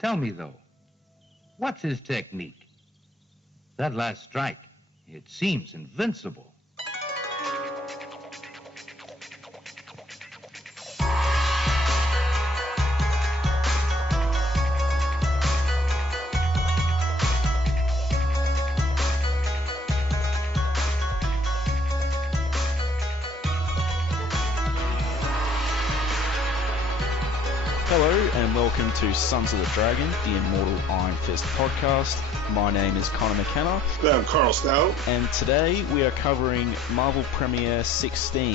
Tell me, though, what's his technique? That last strike, it seems invincible. Hello and welcome to Sons of the Dragon, the Immortal Iron Fist podcast. My name is Connor McKenna. I'm Carl Stout. And today we are covering Marvel Premiere 16,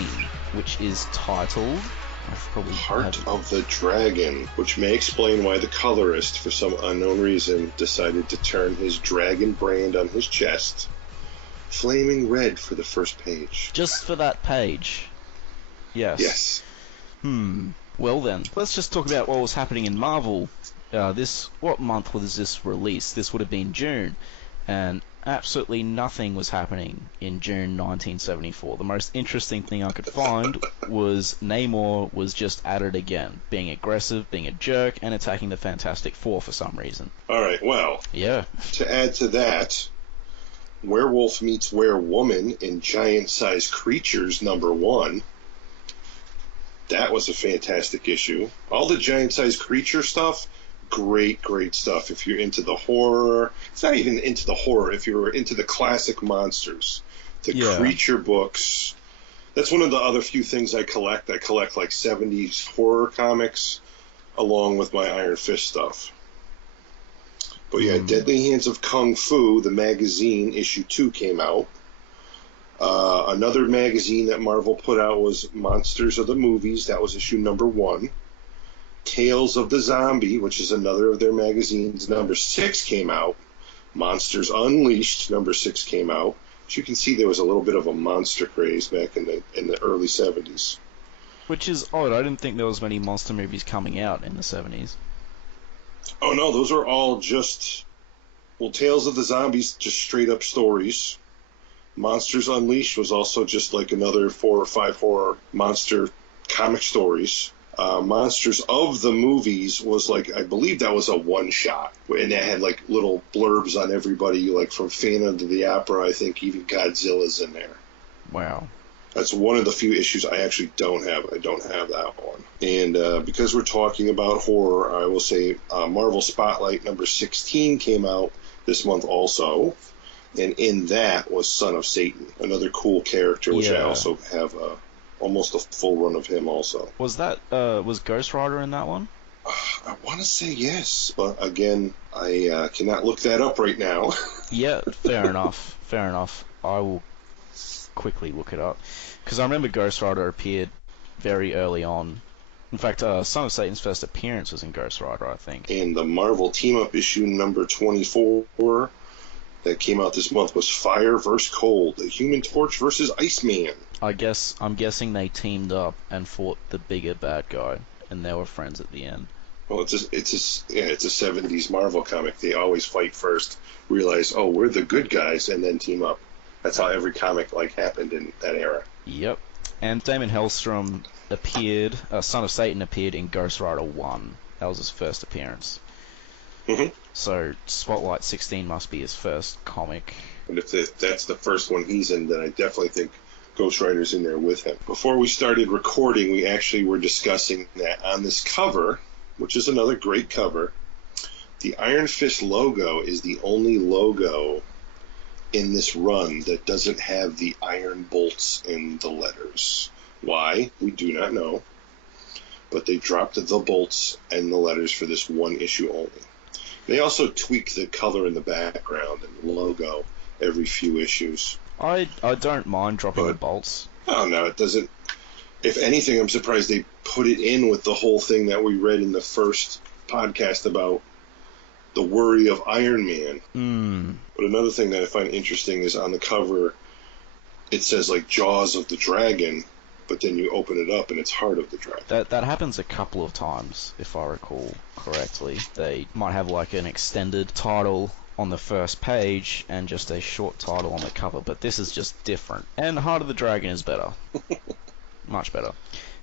which is titled... Heart of the Dragon, which may explain why the colorist, for some unknown reason, decided to turn his dragon brand on his chest flaming red for the first page. Just for that page? Yes. Well then, let's just talk about what was happening in Marvel. What month was this released? This would have been June, and absolutely nothing was happening in June 1974. The most interesting thing I could find was Namor was just at it again, being aggressive, being a jerk, and attacking the Fantastic Four for some reason. Alright, well, yeah. To add to that, Werewolf meets Werewoman in Giant-Sized Creatures #1. That was a fantastic issue. All the giant-sized creature stuff, great stuff. If you're into the horror, it's not even into the horror. If you're into the classic monsters, the creature books, that's one of the other few things I collect. I collect like 70s horror comics along with my Iron Fist stuff. But yeah, Deadly Hands of Kung Fu, the magazine, issue 2 came out. Another magazine that Marvel put out was Monsters of the Movies. That was issue #1. Tales of the Zombie, which is another of their magazines, #6 came out. Monsters Unleashed, #6 came out. As you can see, there was a little bit of a monster craze back in the early 70s. Which is odd. I didn't think there was many monster movies coming out in the 70s. Oh no, those are all just... Well, Tales of the Zombies, just straight up stories. Monsters Unleashed was also just like another 4 or 5 horror monster comic stories. Monsters of the Movies was like, I believe that was a one-shot, and it had like little blurbs on everybody, like from Phantom to the Opera. I think even Godzilla's in there. Wow. That's one of the few issues I actually don't have. I don't have that one. And because we're talking about horror, I will say Marvel Spotlight #16 came out this month also. And in that was Son of Satan, another cool character, which I also have almost a full run of him also. Was Ghost Rider in that one? I want to say yes, but again, I cannot look that up right now. Yeah, fair enough. I will quickly look it up. Because I remember Ghost Rider appeared very early on. In fact, Son of Satan's first appearance was in Ghost Rider, I think. And the Marvel Team-Up issue #24... that came out this month was Fire vs. Cold, the Human Torch versus Iceman. I'm guessing they teamed up and fought the bigger bad guy, and they were friends at the end. Well, it's a 70s Marvel comic. They always fight first, realize, oh, we're the good guys, and then team up. That's how every comic happened in that era. Yep. And Damon Hellstrom appeared, Son of Satan appeared in Ghost Rider 1. That was his first appearance. Mm-hmm. So Spotlight 16 must be his first comic. And if that's the first one he's in, then I definitely think Ghost Rider's in there with him. Before we started recording, we actually were discussing that on this cover, which is another great cover, the Iron Fist logo is the only logo in this run that doesn't have the iron bolts in the letters. Why? We do not know. But they dropped the bolts and the letters for this one issue only. They also tweak the color in the background and the logo every few issues. I don't mind dropping the bolts. Oh, no, it doesn't. If anything, I'm surprised they put it in with the whole thing that we read in the first podcast about the worry of Iron Man. But another thing that I find interesting is on the cover, it says like Jaws of the Dragon, but then you open it up and it's Heart of the Dragon. That happens a couple of times, if I recall correctly. They might have like an extended title on the first page and just a short title on the cover, but this is just different. And Heart of the Dragon is better. Much better.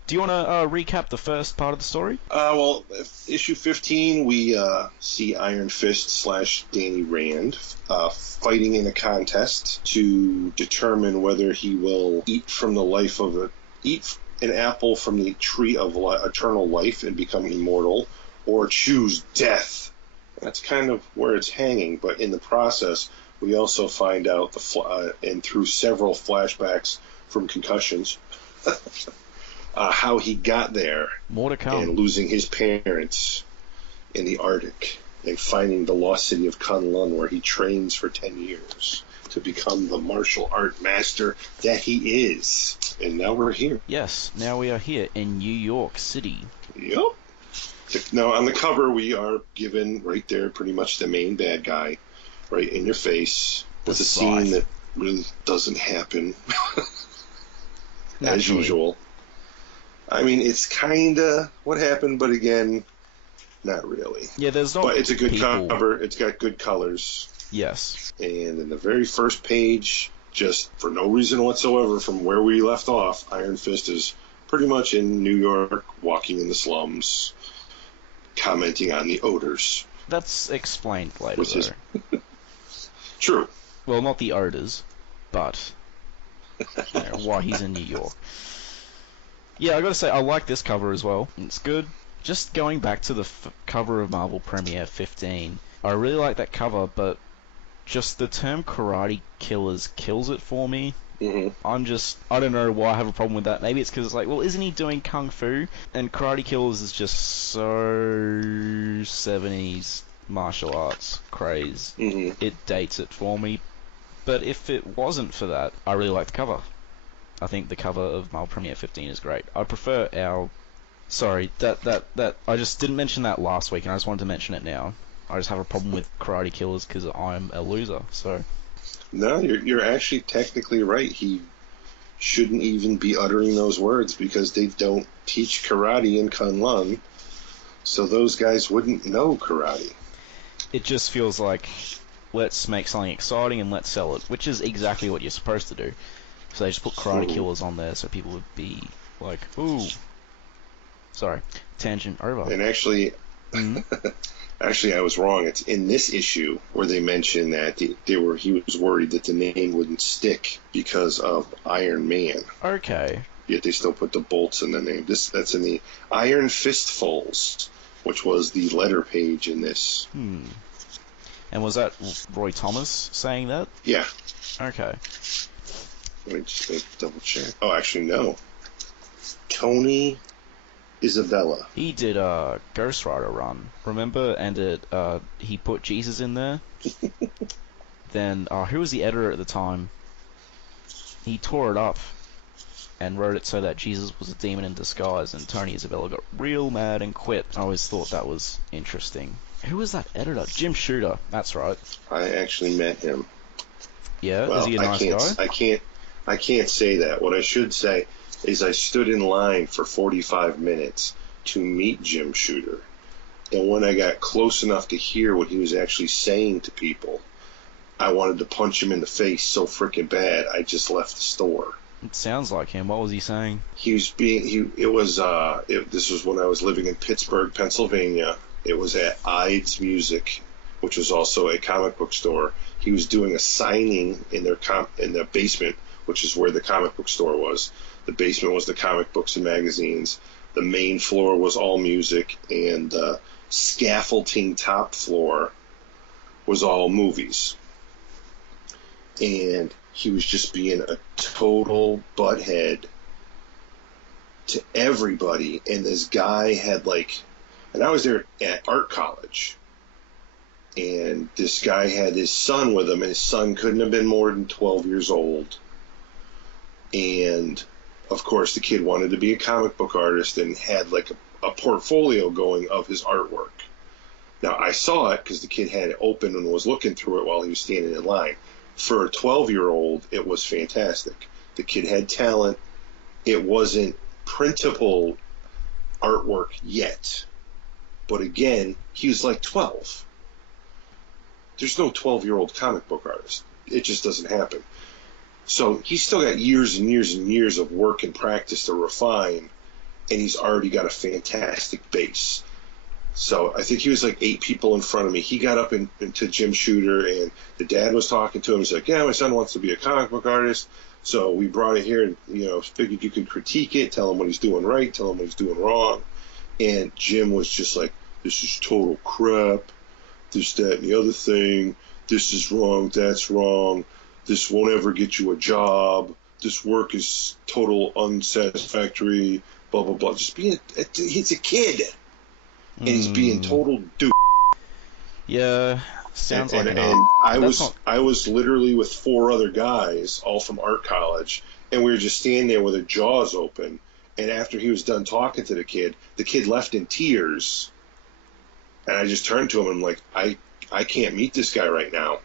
Do you want to recap the first part of the story? Well, issue 15, we see Iron Fist / Danny Rand fighting in a contest to determine whether he will eat an apple from the tree of eternal life and become immortal, or choose death. That's kind of where it's hanging, but in the process, we also find out and through several flashbacks from concussions. How he got there. More to come. And losing his parents in the Arctic and finding the lost city of Kun-lun, where he trains for 10 years to become the martial art master that he is. And now we're here. Yes, now we are here in New York City. Yep. Now on the cover we are given right there pretty much the main bad guy right in your face with a scene that really doesn't happen as usual. I mean, it's kind of what happened, but again, not really. Yeah, there's not. But it's a good cover. It's got good colors. Yes. And in the very first page, just for no reason whatsoever, from where we left off, Iron Fist is pretty much in New York, walking in the slums, commenting on the odors. That's explained later. True. Well, not the odors, but why he's in New York. Yeah, I gotta say, I like this cover as well. It's good. Just going back to the cover of Marvel Premiere 15, I really like that cover, but just the term Karate Killers kills it for me. Mm-hmm. I don't know why I have a problem with that. Maybe it's because it's like, well, isn't he doing Kung Fu? And Karate Killers is just so 70s martial arts craze. Mm-hmm. It dates it for me. But if it wasn't for that, I really like the cover. I think the cover of Marvel Premiere 15 is great. I prefer our... Sorry, that I just didn't mention that last week, and I just wanted to mention it now. I just have a problem with Karate Killers because I'm a loser, so... No, you're actually technically right. He shouldn't even be uttering those words because they don't teach karate in Kun-lun, so those guys wouldn't know karate. It just feels like, let's make something exciting and let's sell it, which is exactly what you're supposed to do. So they just put Karate Killers on there so people would be like, ooh. Sorry, tangent over. And actually, actually I was wrong. It's in this issue where they mention that he was worried that the name wouldn't stick because of Iron Man. Okay. Yet they still put the bolts in the name. That's in the Iron Fistfuls, which was the letter page in this. And was that Roy Thomas saying that? Yeah. Okay. Let me just double check. Oh, actually, no. Tony Isabella. He did a Ghost Rider run, remember? And he put Jesus in there. Then, who was the editor at the time? He tore it up and wrote it so that Jesus was a demon in disguise, and Tony Isabella got real mad and quit. I always thought that was interesting. Who was that editor? Jim Shooter, that's right. I actually met him. Yeah, well, is he a nice guy? I can't say that. What I should say is I stood in line for 45 minutes to meet Jim Shooter. And when I got close enough to hear what he was actually saying to people, I wanted to punch him in the face so freaking bad, I just left the store. It sounds like him. What was he saying? This was when I was living in Pittsburgh, Pennsylvania. It was at Ides Music, which was also a comic book store. He was doing a signing in the basement, which is where the comic book store was. The basement was the comic books and magazines. The main floor was all music, and the scaffolding top floor was all movies. And he was just being a total butthead to everybody. And this guy had and I was there at art college. And this guy had his son with him, and his son couldn't have been more than 12 years old. And, of course, the kid wanted to be a comic book artist and had, a portfolio going of his artwork. Now, I saw it because the kid had it open and was looking through it while he was standing in line. For a 12-year-old, it was fantastic. The kid had talent. It wasn't printable artwork yet. But, again, he was 12. There's no 12-year-old comic book artist. It just doesn't happen. So he's still got years and years and years of work and practice to refine, and he's already got a fantastic base. So I think he was like 8 people in front of me. He got up into Jim Shooter, and the dad was talking to him. He's like, yeah, my son wants to be a comic book artist. So we brought it here and, figured you could critique it, tell him what he's doing right, tell him what he's doing wrong. And Jim was just like, this is total crap, this, that, and the other thing. This is wrong, that's wrong. This won't ever get you a job. This work is total unsatisfactory, blah, blah, blah. Just he's a kid. And he's being total dude. Yeah, sounds like an and I was literally with 4 other guys, all from art college, and we were just standing there with our jaws open. And after he was done talking to the kid left in tears. And I just turned to him and I'm like, I can't meet this guy right now.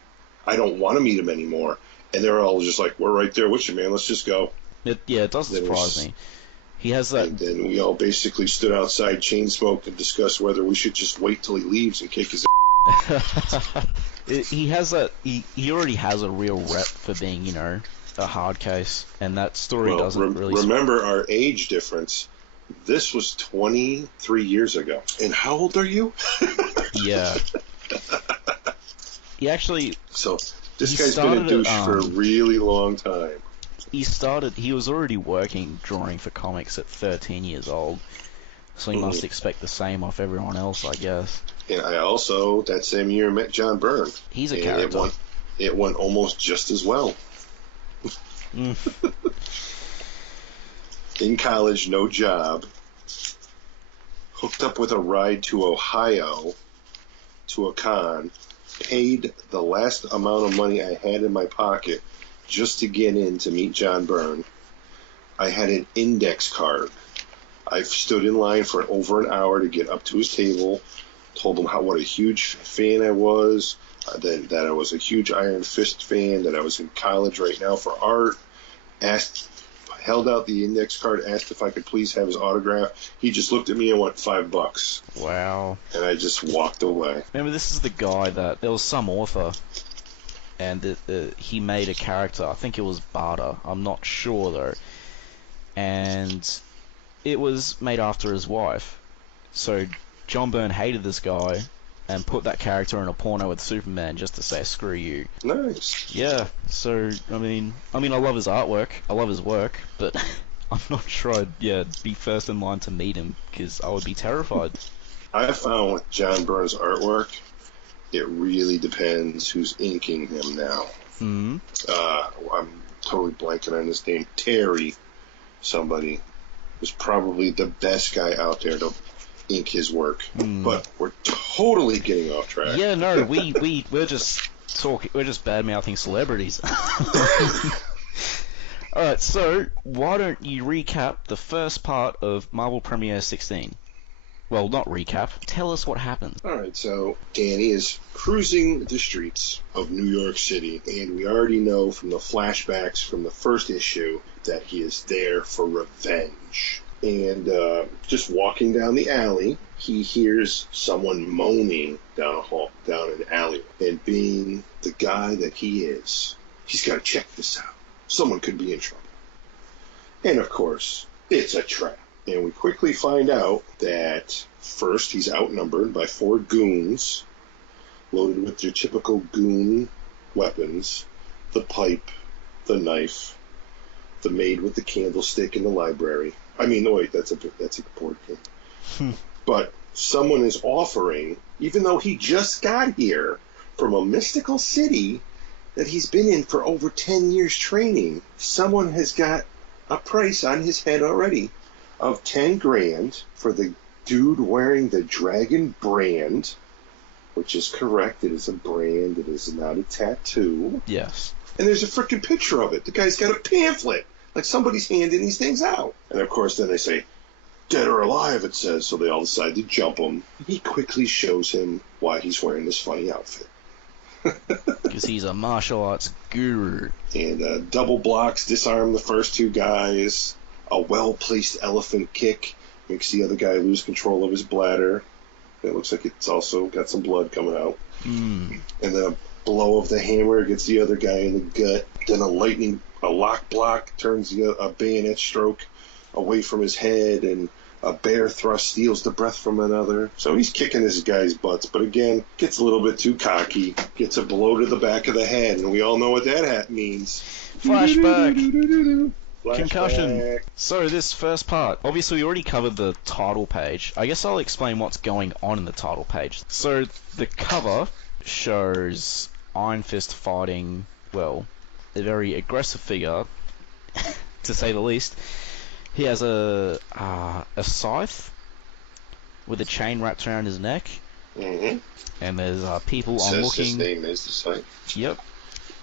I don't want to meet him anymore. And they're all just like, we're right there with you, man. Let's just go. It doesn't surprise me. He has that. And then we all basically stood outside, chain smoked, and discussed whether we should just wait till he leaves and kick his ass. He has that. He already has a real rep for being, a hard case, and that story doesn't really. Remember our age difference. This was 23 years ago. And how old are you? Yeah. He actually. So this guy's been a douche for a really long time. He was already working drawing for comics at 13 years old, so he must expect the same off everyone else, I guess. And I also, that same year, met John Byrne. He's a character. It went almost just as well. In college, no job. Hooked up with a ride to Ohio to a con. Paid the last amount of money I had in my pocket just to get in to meet John Byrne. I had an index card. I stood in line for over an hour to get up to his table, told him what a huge fan I was, that I was a huge Iron Fist fan, that I was in college right now for art, held out the index card, asked if I could please have his autograph. He just looked at me and went, $5. Wow. And I just walked away. Remember, this is the guy that, there was some author, and he made a character, I think it was Barter, I'm not sure though, and it was made after his wife. So John Byrne hated this guy and put that character in a porno with Superman just to say screw you. Nice. Yeah, so I mean I love his artwork, I love his work, but I'm not sure I'd be first in line to meet him, because I would be terrified. I found with John Byrne's artwork, it really depends who's inking him now. Mm-hmm. I'm totally blanking on his name. Terry, somebody, was probably the best guy out there to ink his work. But we're totally getting off track. Yeah, no, we're just talking. We're just bad mouthing celebrities. All right, so why don't you recap the first part of Marvel Premiere 16? Well, not recap. Tell us what happened. All right, so Danny is cruising the streets of New York City, and we already know from the flashbacks from the first issue that he is there for revenge. And just walking down the alley, he hears someone moaning down an alley. And being the guy that he is, he's got to check this out. Someone could be in trouble. And of course, it's a trap. And we quickly find out that first he's outnumbered by 4 goons, loaded with your typical goon weapons: the pipe, the knife, the maid with the candlestick in the library. I mean, no, wait, that's a board game. But someone is offering, even though he just got here from a mystical city that he's been in for over 10 years training, someone has got a price on his head already of 10 grand for the dude wearing the Dragon brand, which is correct. It is a brand. It is not a tattoo. Yes. And there's a freaking picture of it. The guy's got a pamphlet. Like somebody's handing these things out. And of course, then they say, dead or alive, it says. So they all decide to jump him. He quickly shows him why he's wearing this funny outfit. Because he's a martial arts guru. And double blocks, disarm the first 2 guys. A well-placed elephant kick makes the other guy lose control of his bladder. It looks like it's also got some blood coming out. And then a blow of the hammer gets the other guy in the gut. Then a lock block turns a bayonet stroke away from his head, and A bare thrust steals the breath from another. So he's kicking this guy's butts, but again, gets a little bit too cocky, gets a blow to the back of the head, and we all know what that means. Flashback! Concussion. So this first part, obviously we already covered the title page. I guess I'll explain what's going on in the title page. So the cover shows Iron Fist fighting, well, a very aggressive figure, to say the least. He has a scythe with a chain wrapped around his neck. Mm-hmm. And there's people on looking. His name is the scythe. Yep.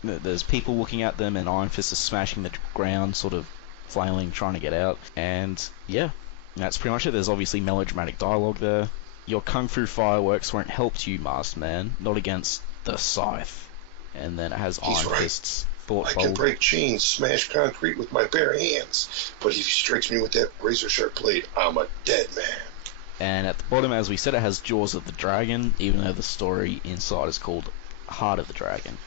There's people looking at them, and Iron Fist is smashing the ground, sort of flailing, trying to get out. And yeah, that's pretty much it. There's obviously melodramatic dialogue there. Your kung fu fireworks won't help you, Masked Man, not against the scythe. And then it has Iron Fist's thought bubble. I can break chains, smash concrete with my bare hands, but if he strikes me with that razor-sharp blade, I'm a dead man. And at the bottom, as we said, it has Jaws of the Dragon, even though the story inside is called Heart of the Dragon.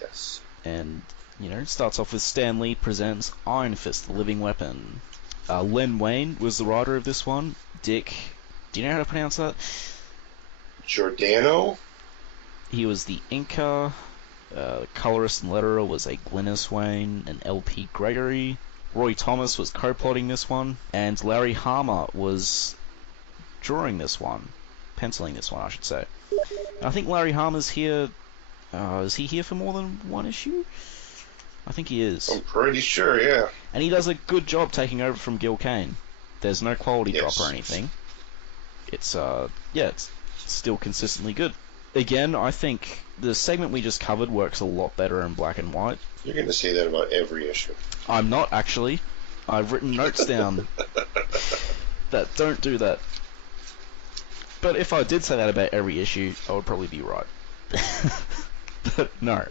Yes. And, you know, it starts off with Stan Lee presents Iron Fist, the Living Weapon. Len Wein was the writer of this one. Dick, do you know how to pronounce that? Giordano? He was the inker. The colorist and letterer was a Glynis Wayne and L.P. Gregory. Roy Thomas was co-plotting this one. And Larry Hama was drawing this one. Penciling this one, I should say. I think Larry Hama's here. Is he here for more than one issue? I think he is. I'm pretty sure, yeah. And he does a good job taking over from Gil Kane. There's no quality drop or anything. It's, it's still consistently good. Again, I think the segment we just covered works a lot better in black and white. You're going to say that about every issue. I'm not, actually. I've written notes down that don't do that. But if I did say that about every issue, I would probably be right. But no.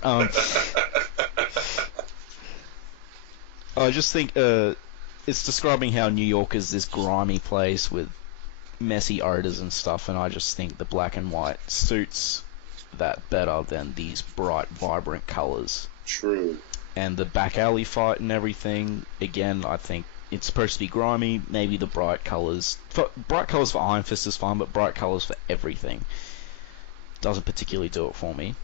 I just think it's describing how New York is this grimy place with messy odors and stuff, and I just think the black and white suits that better than these bright, vibrant colors. True. And the back alley fight and everything, again, I think it's supposed to be grimy. Maybe the bright colors for Iron Fist is fine, but bright colors for everything doesn't particularly do it for me.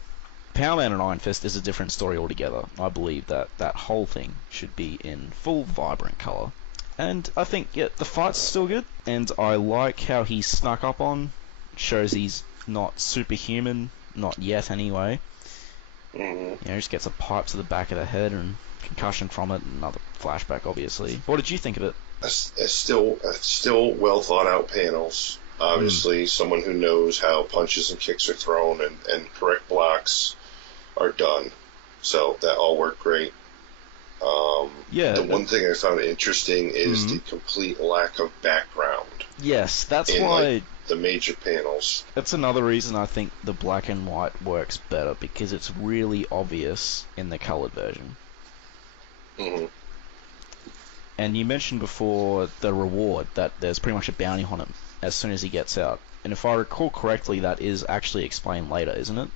Power Man and Iron Fist is a different story altogether. I believe that that whole thing should be in full vibrant color. And I think, yeah, the fight's still good, and I like how he snuck up on. Shows he's not superhuman, not yet anyway. Mm-hmm. He just gets a pipe to the back of the head and concussion from it, and another flashback, obviously. What did you think of it? Still well thought out panels. Obviously, someone who knows how punches and kicks are thrown and correct blocks are done. So that all worked great. The one thing I found interesting is the complete lack of background. Yes, that's why the major panels. That's another reason I think the black and white works better, because it's really obvious in the colored version. Mm-hmm. And you mentioned before the reward, that there's pretty much a bounty on him as soon as he gets out. And if I recall correctly, that is actually explained later, isn't it?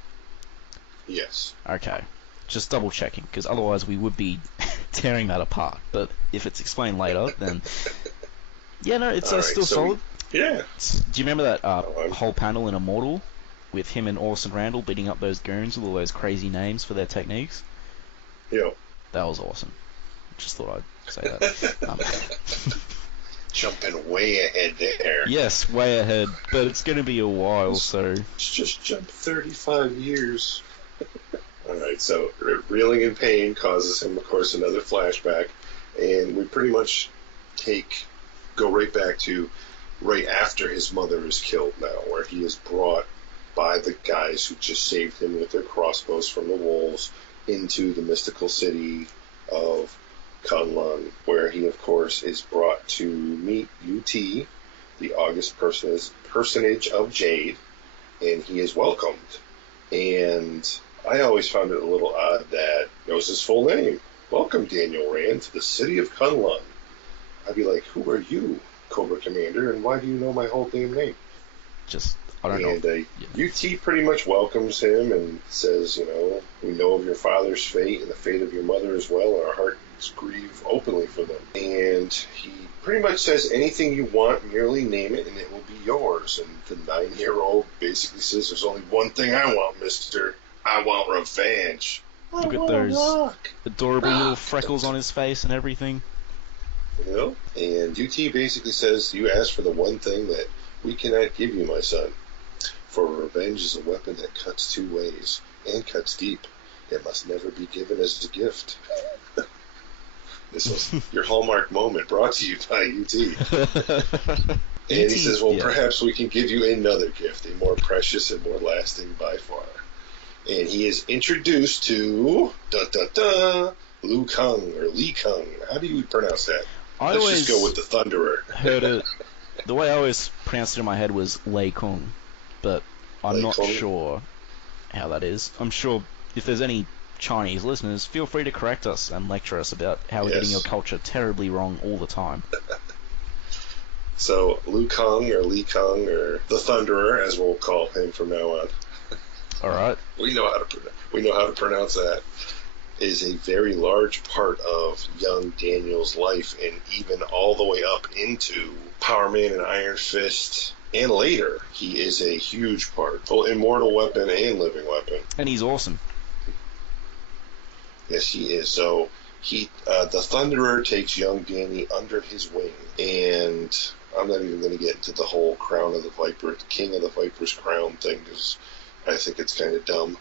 Yes. Okay. Just double checking, because otherwise we would be tearing that apart. But if it's explained later, then yeah, no, it's still solid. Yeah. Do you remember that whole panel in Immortal with him and Orson Randall beating up those goons with all those crazy names for their techniques? Yeah. That was awesome. Just thought I'd say that. Jumping way ahead there. Yes, way ahead, but it's going to be a while, so... Just jump 35 years. Alright, so reeling in pain causes him, of course, another flashback, and we pretty much go right back to right after his mother is killed now, where he is brought by the guys who just saved him with their crossbows from the wolves into the mystical city of Kun-lun, where he, of course, is brought to meet UT, the august personage of Jade, and he is welcomed. And I always found it a little odd that it was his full name. Welcome, Daniel Rand, to the city of Kun-lun. I'd be like, who are you, Cobra Commander, and why do you know my whole damn name? I don't know. UT pretty much welcomes him and says, we know of your father's fate and the fate of your mother as well, and our hearts grieve openly for them. And he pretty much says anything you want, merely name it and it will be yours. And the 9-year-old basically says, there's only one thing I want, mister. I want revenge. Look at those adorable little freckles on his face and everything. You know? And UT basically says, you asked for the one thing that we cannot give you, my son. For revenge is a weapon that cuts 2 ways, and cuts deep. It must never be given as a gift. This was your hallmark moment, brought to you by UT. And he says, well, perhaps we can give you another gift, a more precious and more lasting by far. And he is introduced to, Liu Kang, or Li Kang. How do you pronounce that? Let's just go with the Thunderer. Heard it. The way I always pronounced it in my head was Lei Kung, but I'm not sure how that is. I'm sure if there's any Chinese listeners, feel free to correct us and lecture us about how we're getting your culture terribly wrong all the time. So, Liu Kang, or Li Kang, or the Thunderer, as we'll call him from now on. All right. We know how to pronounce that. Is a very large part of young Daniel's life, and even all the way up into Power Man and Iron Fist, and later, he is a huge part. Both Immortal Weapon and Living Weapon. And he's awesome. Yes, he is. So, the Thunderer takes young Danny under his wing, and I'm not even going to get into the whole Crown of the Viper, the King of the Viper's crown thing, because I think it's kind of dumb.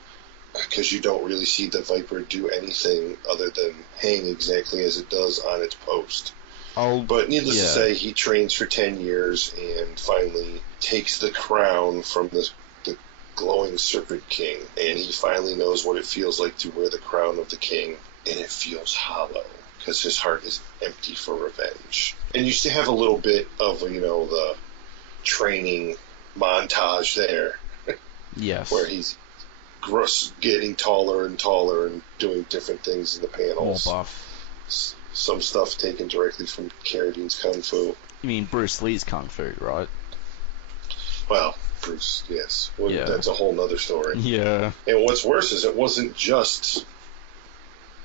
Because you don't really see the Viper do anything other than hang exactly as it does on its post. But needless to say, he trains for 10 years and finally takes the crown from the glowing Serpent King. And he finally knows what it feels like to wear the crown of the king. And it feels hollow because his heart is empty for revenge. And you still have a little bit of, the training montage there. Yes. Where he's getting taller and taller and doing different things in the panels. More buff. Some stuff taken directly from Carradine's Kung Fu. You mean Bruce Lee's Kung Fu, right? Well, Bruce, yes. Well, that's a whole nother story. Yeah. And what's worse is it wasn't just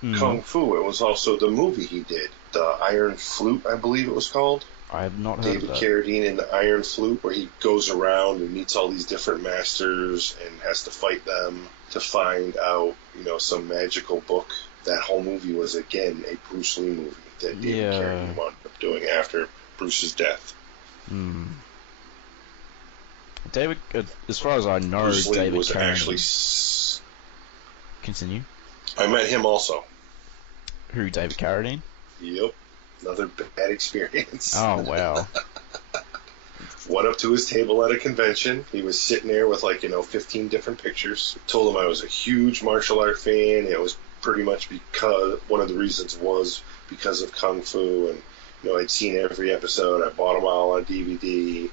Kung Fu. It was also the movie he did. The Iron Flute, I believe it was called. I have not heard David of that. Carradine in the Iron Flute, where he goes around and meets all these different masters and has to fight them to find out, some magical book. That whole movie was, again, a Bruce Lee movie that David Carradine wound up doing after Bruce's death. David, as far as I know, Bruce Lee David was Carradine... actually... Continue. I met him also. Who, David Carradine? Yep. Another bad experience. Oh, wow. Went up to his table at a convention. He was sitting there with 15 different pictures. Told him I was a huge martial art fan. It was pretty much because one of the reasons was because of Kung Fu, and I'd seen every episode. I bought them all on DVD,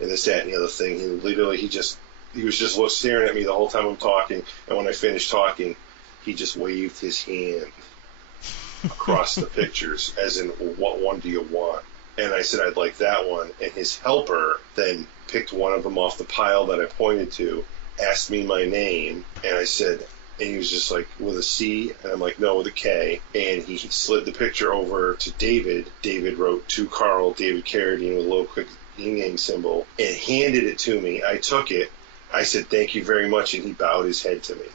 and this, that, and the other thing. He was just staring at me the whole time I'm talking. And when I finished talking, he just waved his hand across the pictures, as in, what one do you want? And I said, I'd like that one. And his helper then picked one of them off the pile that I pointed to, asked me my name, and I said, and he was just like, with a C? And I'm like, no, with a K. And he slid the picture over to David. David wrote, to Carl, David Carradine, with a little quick yin-yang symbol, and handed it to me. I took it. I said, thank you very much, and he bowed his head to me.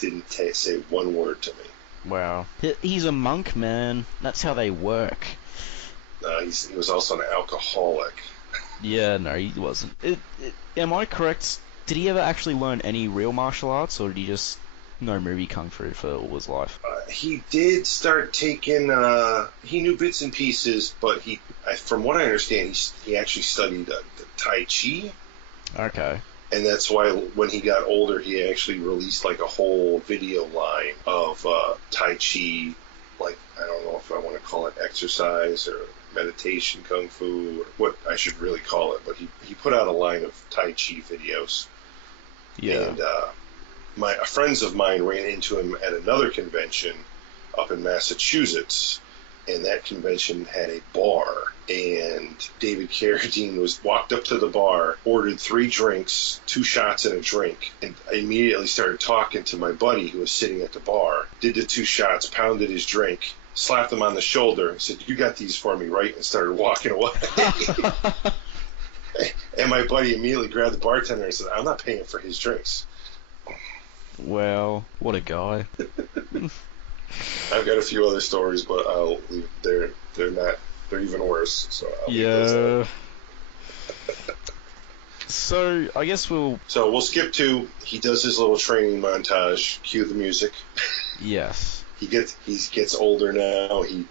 Didn't say one word to me. Wow. He's a monk, man. That's how they work. He was also an alcoholic. Yeah, no, he wasn't. Am I correct? Did he ever actually learn any real martial arts, or did he just know movie kung fu for all his life? He did start taking... he knew bits and pieces, but from what I understand, he actually studied the Tai Chi. Okay. And that's why when he got older, he actually released a whole video line of Tai Chi, I don't know if I want to call it exercise or meditation kung fu, or what I should really call it, but he put out a line of Tai Chi videos. Yeah. And friends of mine ran into him at another convention up in Massachusetts, and that convention had a bar, and David Carradine walked up to the bar, ordered 3 drinks, 2 shots and a drink, and I immediately started talking to my buddy who was sitting at the bar, did the 2 shots, pounded his drink, slapped him on the shoulder and said, "You got these for me, right?" and started walking away. And my buddy immediately grabbed the bartender and said, "I'm not paying for his drinks." Well, what a guy. I've got a few other stories, but I'll leave. They're even worse. So I'll leave those out. So I guess we'll skip to, he does his little training montage. Cue the music. Yes. He gets older now. He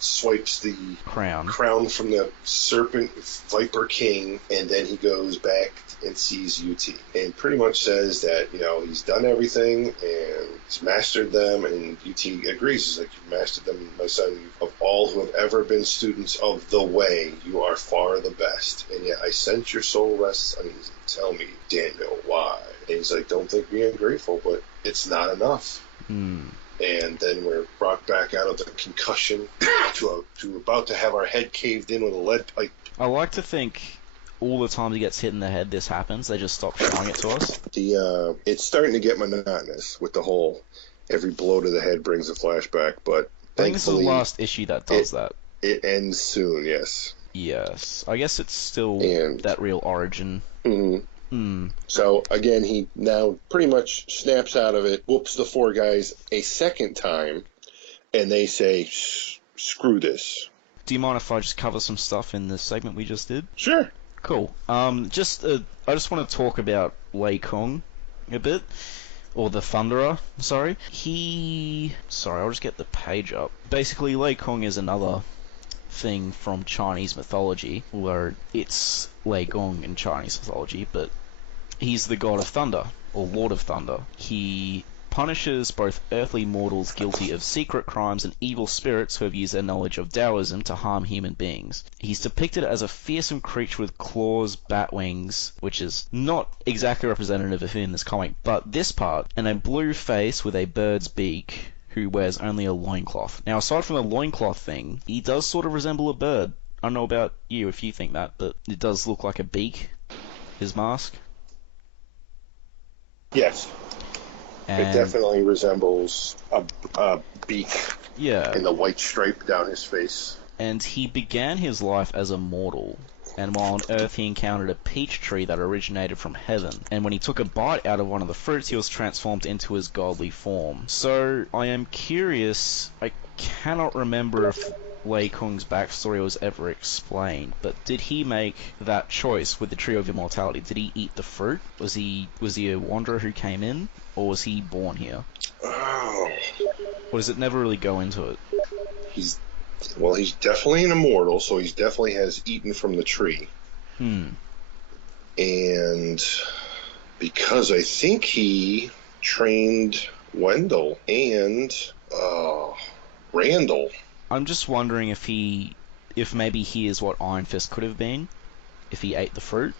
swipes the crown from the serpent viper king, and then he goes back and sees UT and pretty much says that, he's done everything and he's mastered them, and UT agrees. He's like, "You've mastered them, my son. Of all who have ever been students of the way, you are far the best, and yet I sense your soul rests uneasy. Tell me, Daniel, why?" And he's like, "Don't think me ungrateful, but it's not enough." And then we're brought back out of the concussion to about to have our head caved in with a lead pipe. I like to think all the times he gets hit in the head, this happens. They just stop showing it to us. It's starting to get monotonous with the whole every blow to the head brings a flashback, but I think this is the last issue that does that. It ends soon, yes. Yes. I guess it's still that real origin. So, again, he now pretty much snaps out of it, whoops the four guys a second time, and they say, "Screw this." Do you mind if I just cover some stuff in the segment we just did? Sure. Cool. I just want to talk about Wei Kong a bit. Or the Thunderer, sorry. I'll just get the page up. Basically, Lei Kong is another thing from Chinese mythology, where it's Lei Gong in Chinese mythology, but he's the god of thunder, or lord of thunder. He punishes both earthly mortals guilty of secret crimes and evil spirits who have used their knowledge of Taoism to harm human beings. He's depicted as a fearsome creature with claws, bat wings, which is not exactly representative of him in this comic, but this part, and a blue face with a bird's beak, who wears only a loincloth. Now, aside from the loincloth thing, he does sort of resemble a bird. I don't know about you if you think that, but it does look like a beak, his mask. Yes. And it definitely resembles a beak. Yeah. And the white stripe down his face. And he began his life as a mortal. And while on Earth, he encountered a peach tree that originated from heaven. And when he took a bite out of one of the fruits, he was transformed into his godly form. So, I am curious, I cannot remember if Lei Kong's backstory was ever explained, but did he make that choice with the Tree of Immortality? Did he eat the fruit? Was he a wanderer who came in? Or was he born here? Oh. Or does it never really go into it? He's definitely an immortal, so he definitely has eaten from the tree. And because I think he trained Wendell and Randall. I'm just wondering if maybe he is what Iron Fist could have been, if he ate the fruit.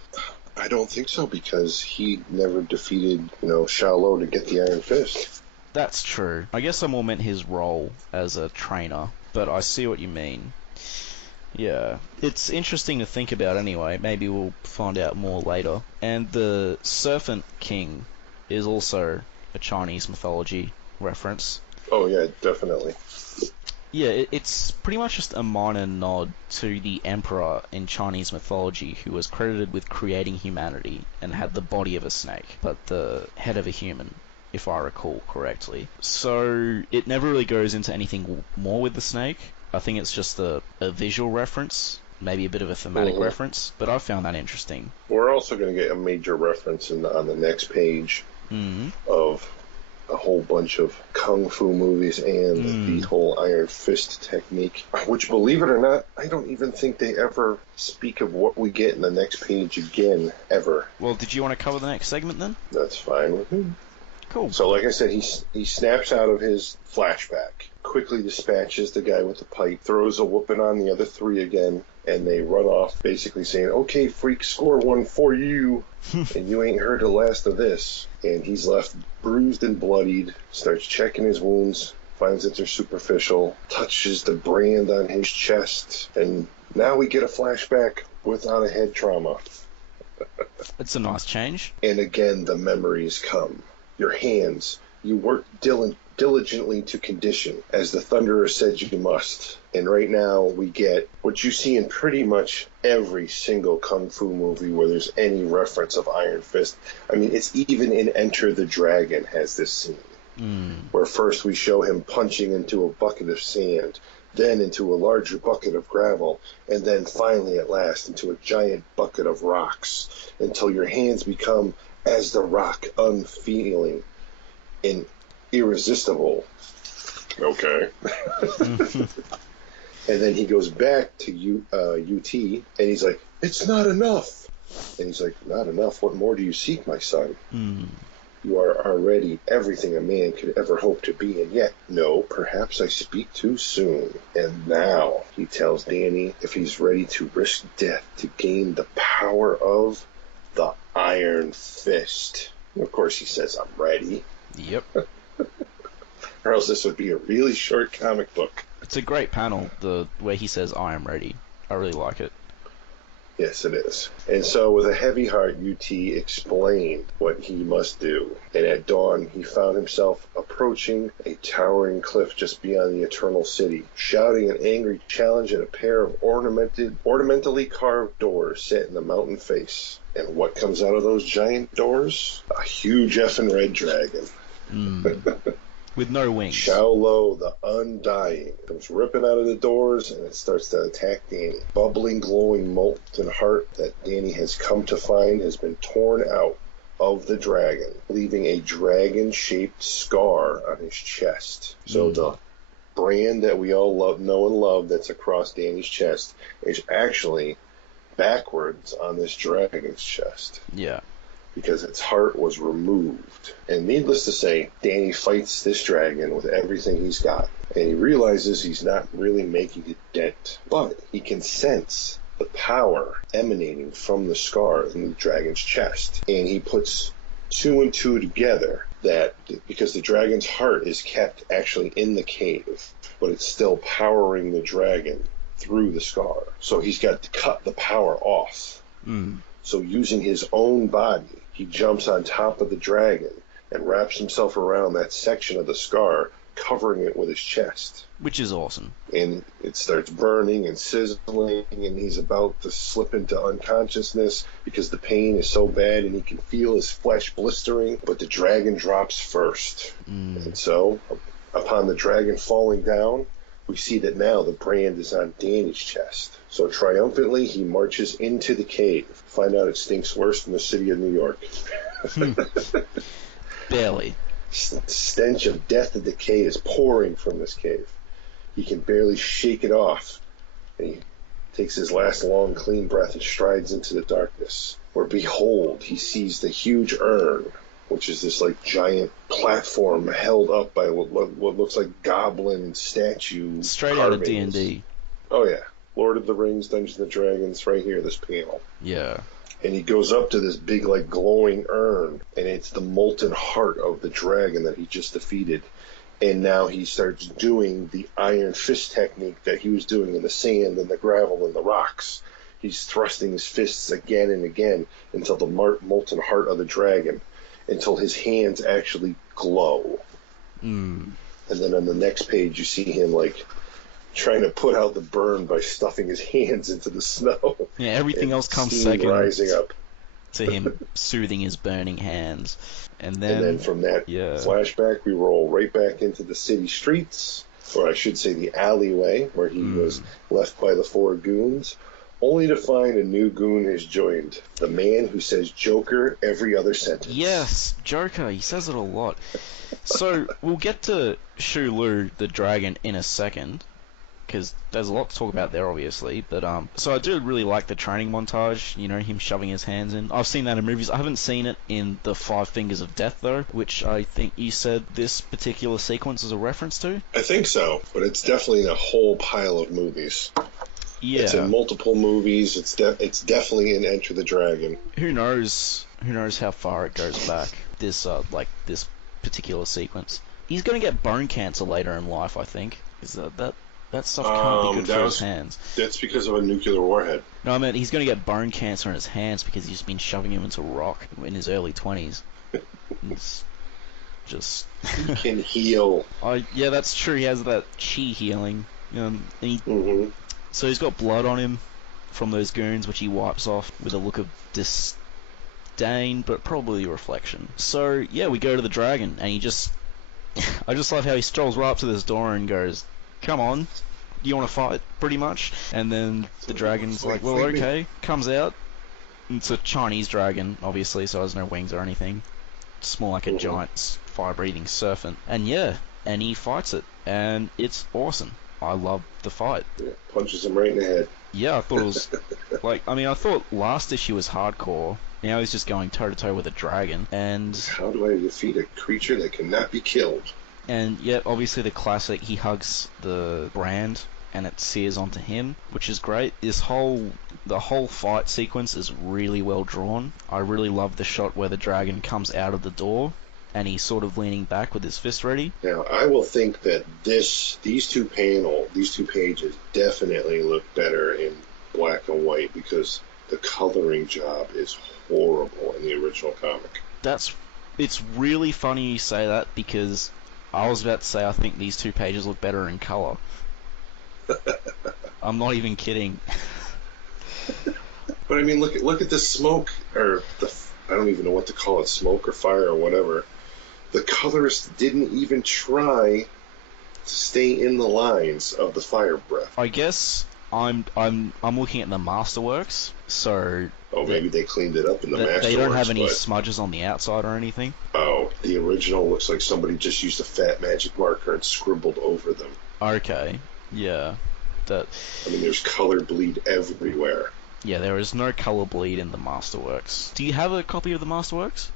I don't think so, because he never defeated, Xiao to get the Iron Fist. That's true. I guess I more meant his role as a trainer, but I see what you mean. Yeah. It's interesting to think about anyway. Maybe we'll find out more later. And the Serpent King is also a Chinese mythology reference. Oh yeah, definitely. Yeah, it's pretty much just a minor nod to the Emperor in Chinese mythology, who was credited with creating humanity and had the body of a snake, but the head of a human, if I recall correctly. So it never really goes into anything more with the snake. I think it's just a visual reference, maybe a bit of a thematic reference, but I found that interesting. We're also going to get a major reference on the next page of a whole bunch of kung fu movies and the whole Iron Fist technique, which, believe it or not, I don't even think they ever speak of what we get in the next page again, ever. Well, did you want to cover the next segment then? That's fine with me. Cool. So, like I said, he snaps out of his flashback, quickly dispatches the guy with the pipe, throws a whooping on the other three again, and they run off, basically saying, "Okay, freak, score one for you, and you ain't heard the last of this." And he's left bruised and bloodied, starts checking his wounds, finds that they're superficial, touches the brand on his chest, and now we get a flashback without a head trauma. It's a nice change. And again, the memories come. Your hands, you worked diligently to condition, as the Thunderer said you must. And right now we get what you see in pretty much every single Kung Fu movie where there's any reference of Iron Fist. I mean, it's even in Enter the Dragon has this scene, where first we show him punching into a bucket of sand, then into a larger bucket of gravel, and then finally at last into a giant bucket of rocks, until your hands become as the rock, unfeeling and irresistible. Okay. And then he goes back to UT, and he's like, it's not enough. And he's like, not enough? What more do you seek, my son? You are already everything a man could ever hope to be, and yet, no, perhaps I speak too soon. And now he tells Danny if he's ready to risk death to gain the power of the Iron Fist. And of course he says, I'm ready. Yep. Or else this would be a really short comic book. It's a great panel, the way he says, I am ready. I really like it. Yes, it is. And so with a heavy heart, UT explained what he must do. And at dawn, he found himself approaching a towering cliff just beyond the Eternal City, shouting an angry challenge at a pair of ornamentally carved doors set in the mountain face. And what comes out of those giant doors? A huge effing red dragon. With no wings. Shaolo, the Undying, comes ripping out of the doors, and it starts to attack Danny. Bubbling, glowing, molten heart that Danny has come to find has been torn out of the dragon, leaving a dragon-shaped scar on his chest. So the brand that we all know and love that's across Danny's chest is actually backwards on this dragon's chest. Yeah. Because its heart was removed. And needless to say, Danny fights this dragon with everything he's got. And he realizes he's not really making a dent. But he can sense the power emanating from the scar in the dragon's chest. And he puts two and two together, that because the dragon's heart is kept actually in the cave, but it's still powering the dragon through the scar. So he's got to cut the power off. So using his own body, he jumps on top of the dragon and wraps himself around that section of the scar, covering it with his chest. Which is awesome. And it starts burning and sizzling, and he's about to slip into unconsciousness because the pain is so bad, and he can feel his flesh blistering, but the dragon drops first. And so, upon the dragon falling down, we see that now the brand is on Danny's chest. So triumphantly, he marches into the cave. Find out it stinks worse than the city of New York. Barely. Stench of death and decay is pouring from this cave. He can barely shake it off. And he takes his last long, clean breath and strides into the darkness. Where, behold, he sees the huge urn, which is this like giant platform held up by what looks like goblin statue straight carvings. out of D&D. Oh yeah, Lord of the Rings, Dungeons and Dragons, right here, this panel. Yeah. And he goes up to this big like glowing urn, and it's the molten heart of the dragon that he just defeated. And now he starts doing the Iron Fist technique that he was doing in the sand and the gravel and the rocks. He's thrusting his fists again and again until the molten heart of the dragon, until his hands actually glow. And then on the next page, you see him like trying to put out the burn by stuffing his hands into the snow. Yeah, everything else comes second rising up to him soothing his burning hands. And then from that flashback, we roll right back into the city streets, or I should say the alleyway, where he was left by the four goons, only to find a new goon has joined. The man who says Joker every other sentence. Yes, Joker. He says it a lot. So, we'll get to Shulu, the dragon, in a second, because there's a lot to talk about there, obviously. But so I do really like the training montage, you know, him shoving his hands in. I've seen that in movies. I haven't seen it in the Five Fingers of Death, though, which I think you said this particular sequence is a reference to? I think so, but it's definitely in a whole pile of movies. Yeah. It's in multiple movies. It's definitely in Enter the Dragon. Who knows how far it goes back, this this particular sequence. He's going to get bone cancer later in life, I think. Is that stuff can't be good for his hands. That's because of a nuclear warhead. No, I mean, he's going to get bone cancer in his hands because he's been shoving him into rock in his early 20s. It's Just he can heal. Yeah, that's true. He has that chi healing. So he's got blood on him from those goons, which he wipes off with a look of disdain, but probably reflection. So yeah, we go to the dragon, and he just I just love how he strolls right up to this door and goes, "Come on, you want to fight?" Pretty much. And then the dragon's like, "Well, okay." Comes out. It's a Chinese dragon, obviously, so it has no wings or anything. It's more like a giant fire-breathing serpent. And yeah, and he fights it, and it's awesome. I love the fight. Yeah, punches him right in the head. Yeah, I thought it was I thought last issue was hardcore. Now he's just going toe-to-toe with a dragon, and how do I defeat a creature that cannot be killed? And yeah, obviously the classic, he hugs the brand and it sears onto him, which is great. The whole fight sequence is really well drawn. I really love the shot where the dragon comes out of the door and he's sort of leaning back with his fist ready. Now, I will think that these two pages definitely look better in black and white because the coloring job is horrible in the original comic. It's really funny you say that, because I was about to say I think these two pages look better in color. I'm not even kidding. But I mean, look at the smoke, or I don't even know what to call it, smoke or fire or whatever. The colorist didn't even try to stay in the lines of the fire breath. I guess I'm looking at the Masterworks, so maybe they cleaned it up in the Masterworks. They don't have any smudges on the outside or anything. Oh, the original looks like somebody just used a fat magic marker and scribbled over them. Okay, yeah. I mean, there's color bleed everywhere. Yeah, there is no color bleed in the Masterworks. Do you have a copy of the Masterworks?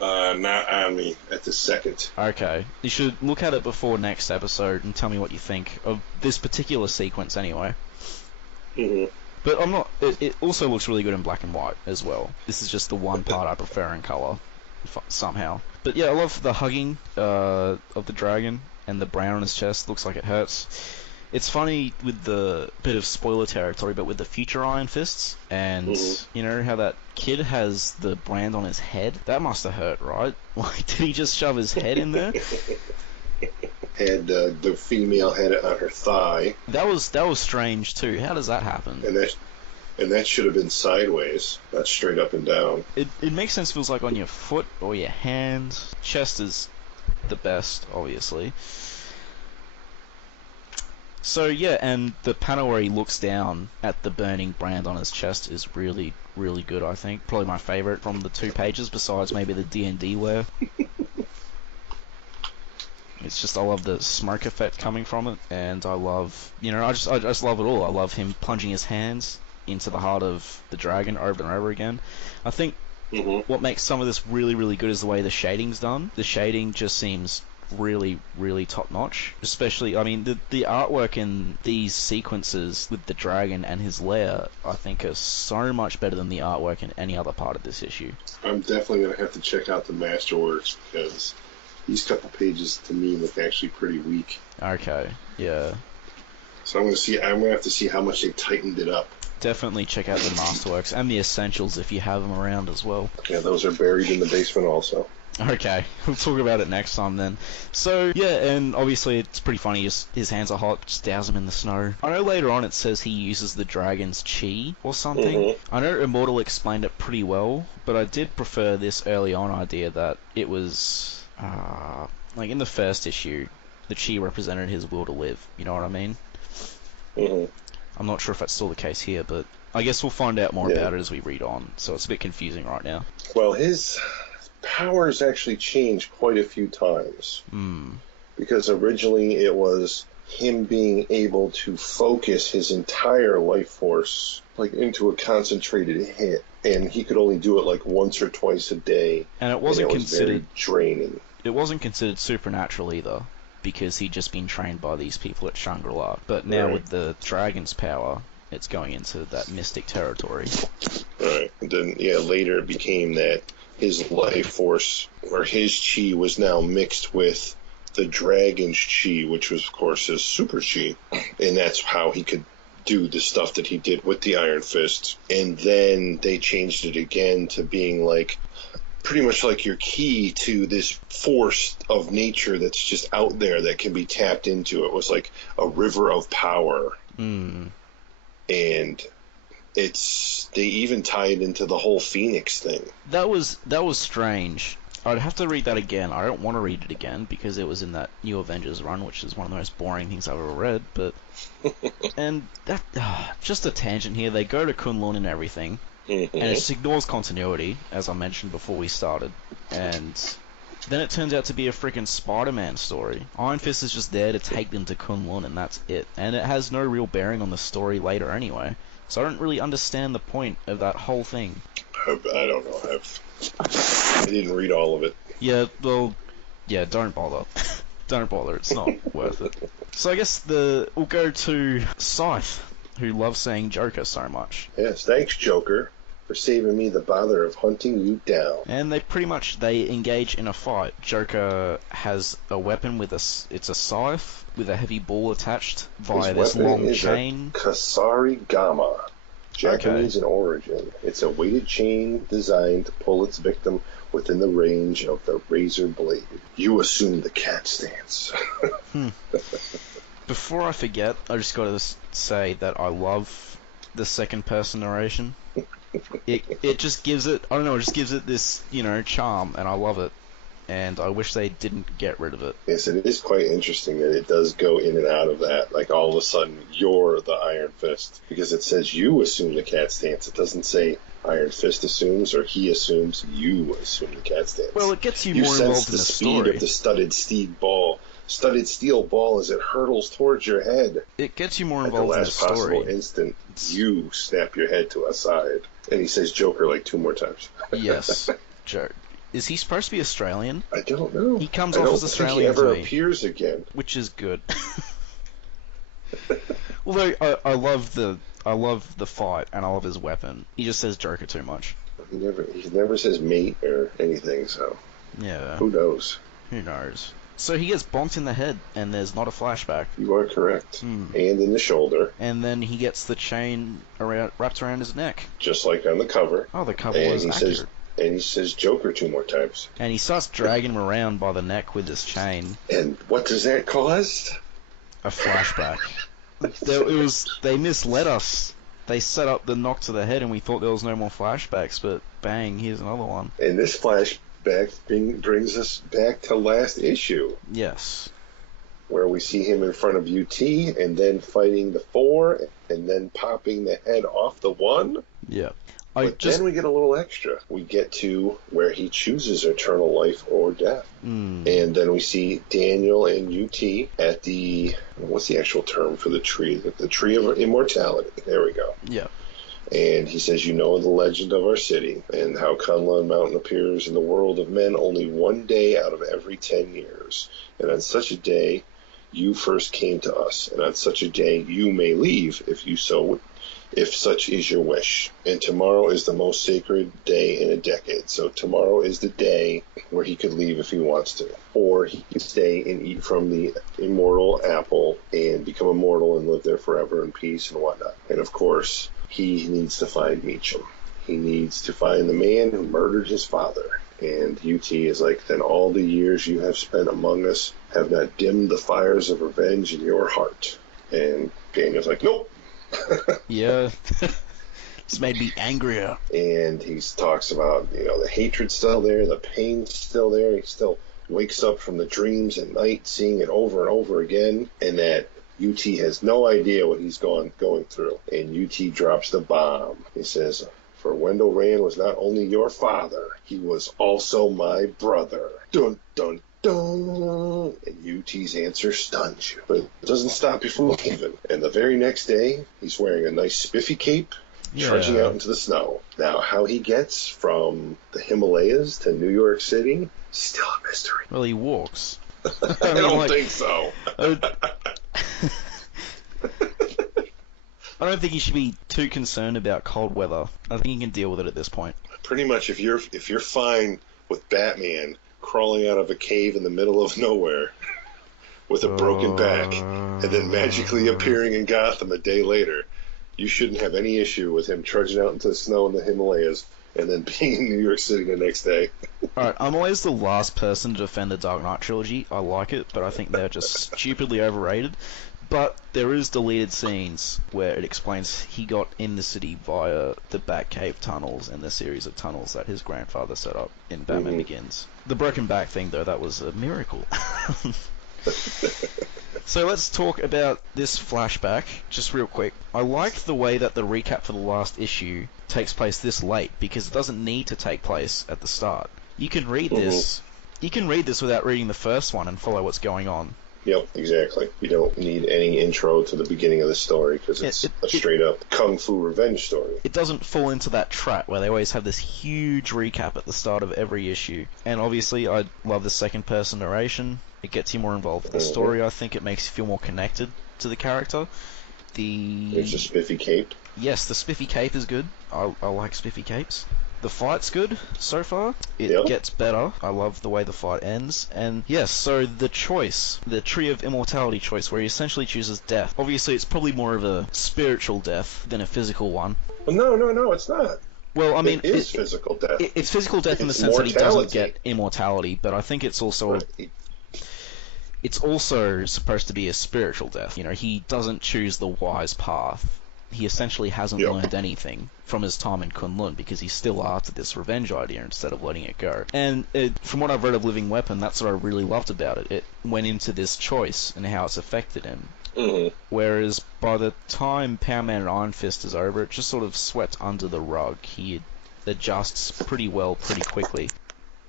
Not on me at the second. Okay. You should look at it before next episode and tell me what you think of this particular sequence anyway. But I'm not... It also looks really good in black and white as well. This is just the one part I prefer in color, somehow. But yeah, I love the hugging of the dragon, and the brown on his chest looks like it hurts. It's funny with the bit of spoiler territory, but with the future Iron Fists, and you know how that kid has the brand on his head? That must have hurt, right? Like, did he just shove his head in there? Had the female had it on her thigh. That was strange too. How does that happen? And that should have been sideways, not straight up and down. It makes sense if it was like on your foot or your hand. Chest is the best, obviously. So yeah, and the panel where he looks down at the burning brand on his chest is really, really good, I think. Probably my favourite from the two pages, besides maybe the D&D wear. It's just, I love the smoke effect coming from it, and I love, I just love it all. I love him plunging his hands into the heart of the dragon over and over again. I think what makes some of this really, really good is the way the shading's done. The shading just seems really, really top-notch. Especially, I mean, the artwork in these sequences with the dragon and his lair, I think, are so much better than the artwork in any other part of this issue. I'm definitely going to have to check out the Masterworks, because these couple pages, to me, look actually pretty weak. Okay, yeah. So I'm going to have to see how much they tightened it up. Definitely check out the Masterworks, and the Essentials if you have them around as well. Yeah, those are buried in the basement also. Okay, we'll talk about it next time then. So, yeah, and obviously it's pretty funny, just his hands are hot, just douse him in the snow. I know later on it says he uses the dragon's chi or something. I know Immortal explained it pretty well, but I did prefer this early on idea that it was, like in the first issue, the chi represented his will to live, you know what I mean? I'm not sure if that's still the case here, but I guess we'll find out more about it as we read on, so it's a bit confusing right now. Well, his powers actually changed quite a few times. Because originally it was him being able to focus his entire life force like into a concentrated hit, and he could only do it like once or twice a day. And it wasn't considered very draining. It wasn't considered supernatural either, because he'd just been trained by these people at Shangri-La. But now with the dragon's power, it's going into that mystic territory. Right. And then later it became that his life force, or his chi, was now mixed with the dragon's chi, which was, of course, his super chi. And that's how he could do the stuff that he did with the Iron Fist. And then they changed it again to being like pretty much like your key to this force of nature that's just out there that can be tapped into. It was like a river of power. And they even tie it into the whole Phoenix thing. That was strange. I'd have to read that again. I don't want to read it again because it was in that New Avengers run, which is one of the most boring things I've ever read. But and that just a tangent here. They go to Kun-lun and everything, and it just ignores continuity, as I mentioned before we started. And then it turns out to be a freaking Spider-Man story. Iron Fist is just there to take them to Kun-lun, and that's it. And it has no real bearing on the story later anyway. So I don't really understand the point of that whole thing. I don't know. I didn't read all of it. Yeah, well, yeah, don't bother. Don't bother, it's not worth it. So I guess we'll go to Scythe, who loves saying Joker so much. Yes, thanks, Joker, for saving me the bother of hunting you down. And they engage in a fight. Joker has a weapon it's a scythe with a heavy ball attached via this long chain. A Kasari Gama. Japanese in origin. It's a weighted chain designed to pull its victim within the range of the razor blade. You assume the cat stance. Before I forget, I just got to say that I love the second person narration. It just gives it, I don't know, it just gives it this, charm, and I love it. And I wish they didn't get rid of it. Yes, it is quite interesting that it does go in and out of that. Like, all of a sudden, you're the Iron Fist. Because it says you assume the cat stance. It doesn't say Iron Fist assumes or he assumes. You assume the cat stance. Well, it gets you more involved in the story. You sense the speed of the studded steel ball as it hurtles towards your head. It gets you more involved in the story. At the last possible instant, you snap your head to a side. And he says Joker like 2 more times. Yes, Joker. Is he supposed to be Australian? I don't know. He comes off as Australian. I don't think he ever appears again. Which is good. Although I love the fight and I love his weapon. He just says Joker too much. He never says mate or anything. So yeah. Who knows? Who knows? So he gets bonked in the head, and there's not a flashback. You are correct. And in the shoulder. And then he gets the chain wrapped around his neck. Just like on the cover. Oh, the cover was accurate. And he says Joker 2 more times. And he starts dragging him around by the neck with this chain. And what does that cause? A flashback. They misled us. They set up the knock to the head and we thought there was no more flashbacks, but bang, here's another one. And this flashback brings us back to last issue. Yes. Where we see him in front of UT and then fighting the 4 and then popping the head off the 1. Yeah. Then we get a little extra. We get to where he chooses eternal life or death. And then we see Daniel and UT at what's the actual term for the tree? The tree of immortality. There we go. Yeah. And he says, the legend of our city and how Kun-lun Mountain appears in the world of men only 1 day out of every 10 years. And on such a day, you first came to us. And on such a day, you may leave if such is your wish. And tomorrow is the most sacred day in a decade. So tomorrow is the day where he could leave if he wants to. Or he could stay and eat from the immortal apple and become immortal and live there forever in peace and whatnot. And of course, he needs to find Meachum. He needs to find the man who murdered his father. And UT is like, then all the years you have spent among us have not dimmed the fires of revenge in your heart. And Daniel's like, nope. Yeah. It's made me angrier. And he talks about, the hatred's still there, the pain's still there. He still wakes up from the dreams at night, seeing it over and over again, and that UT has no idea what he's going through. And UT drops the bomb. He says, for Wendell Rand was not only your father, he was also my brother. Dun, dun, dun. And UT's answer stuns you. But it doesn't stop you from leaving. And the very next day, he's wearing a nice spiffy cape, trudging out into the snow. Now, how he gets from the Himalayas to New York City, still a mystery. Well, he walks. I don't think so. I don't think he should be too concerned about cold weather. I think he can deal with it at this point. Pretty much, if you're fine with Batman crawling out of a cave in the middle of nowhere with a broken back and then magically appearing in Gotham a day later, you shouldn't have any issue with him trudging out into the snow in the Himalayas and then being in New York City the next day. Alright, I'm always the last person to defend the Dark Knight trilogy. I like it, but I think they're just stupidly overrated. But there is deleted scenes where it explains he got in the city via the Batcave tunnels and the series of tunnels that his grandfather set up in Batman Begins. The broken back thing, though, that was a miracle. So let's talk about this flashback, just real quick. I like the way that the recap for the last issue takes place this late, because it doesn't need to take place at the start. You can read this. You can read this without reading the first one and follow what's going on. Yep, exactly. You don't need any intro to the beginning of the story, because it's a straight-up kung fu revenge story. It doesn't fall into that trap where they always have this huge recap at the start of every issue. And obviously, I love the second-person narration. It gets you more involved with the story. I think it makes you feel more connected to the character. There's a spiffy cape. Yes, the spiffy cape is good. I like spiffy capes. The fight's good so far. It gets better. I love the way the fight ends. And yes, so the choice, the Tree of Immortality choice, where he essentially chooses death. Obviously, it's probably more of a spiritual death than a physical one. Well, no, it's not. Well, I mean, it is physical death. It's physical death in the sense that he doesn't get immortality, but I think it's also it's also supposed to be a spiritual death. You know, he doesn't choose the wise path. He essentially hasn't learned anything from his time in Kun-lun, because he's still after this revenge idea instead of letting it go. And from what I've read of Living Weapon, that's what I really loved about it. It went into this choice and how it's affected him. Whereas by the time Power Man and Iron Fist is over, it just sort of swept under the rug. He adjusts pretty well pretty quickly.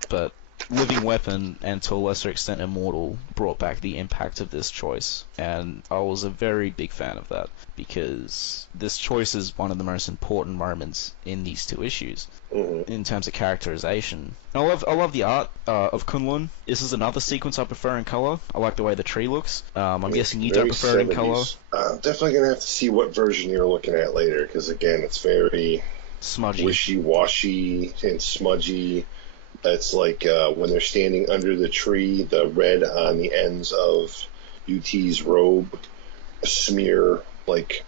But Living Weapon, and to a lesser extent Immortal, brought back the impact of this choice, and I was a very big fan of that, because this choice is one of the most important moments in these two issues, in terms of characterization. I love the art of Kun-lun. This is another sequence I prefer in color. I like the way the tree looks. I'm guessing you don't prefer it in color. I'm definitely going to have to see what version you're looking at later, because again, it's very smudgy, wishy-washy and smudgy. It's like when they're standing under the tree, the red on the ends of UT's robe smear like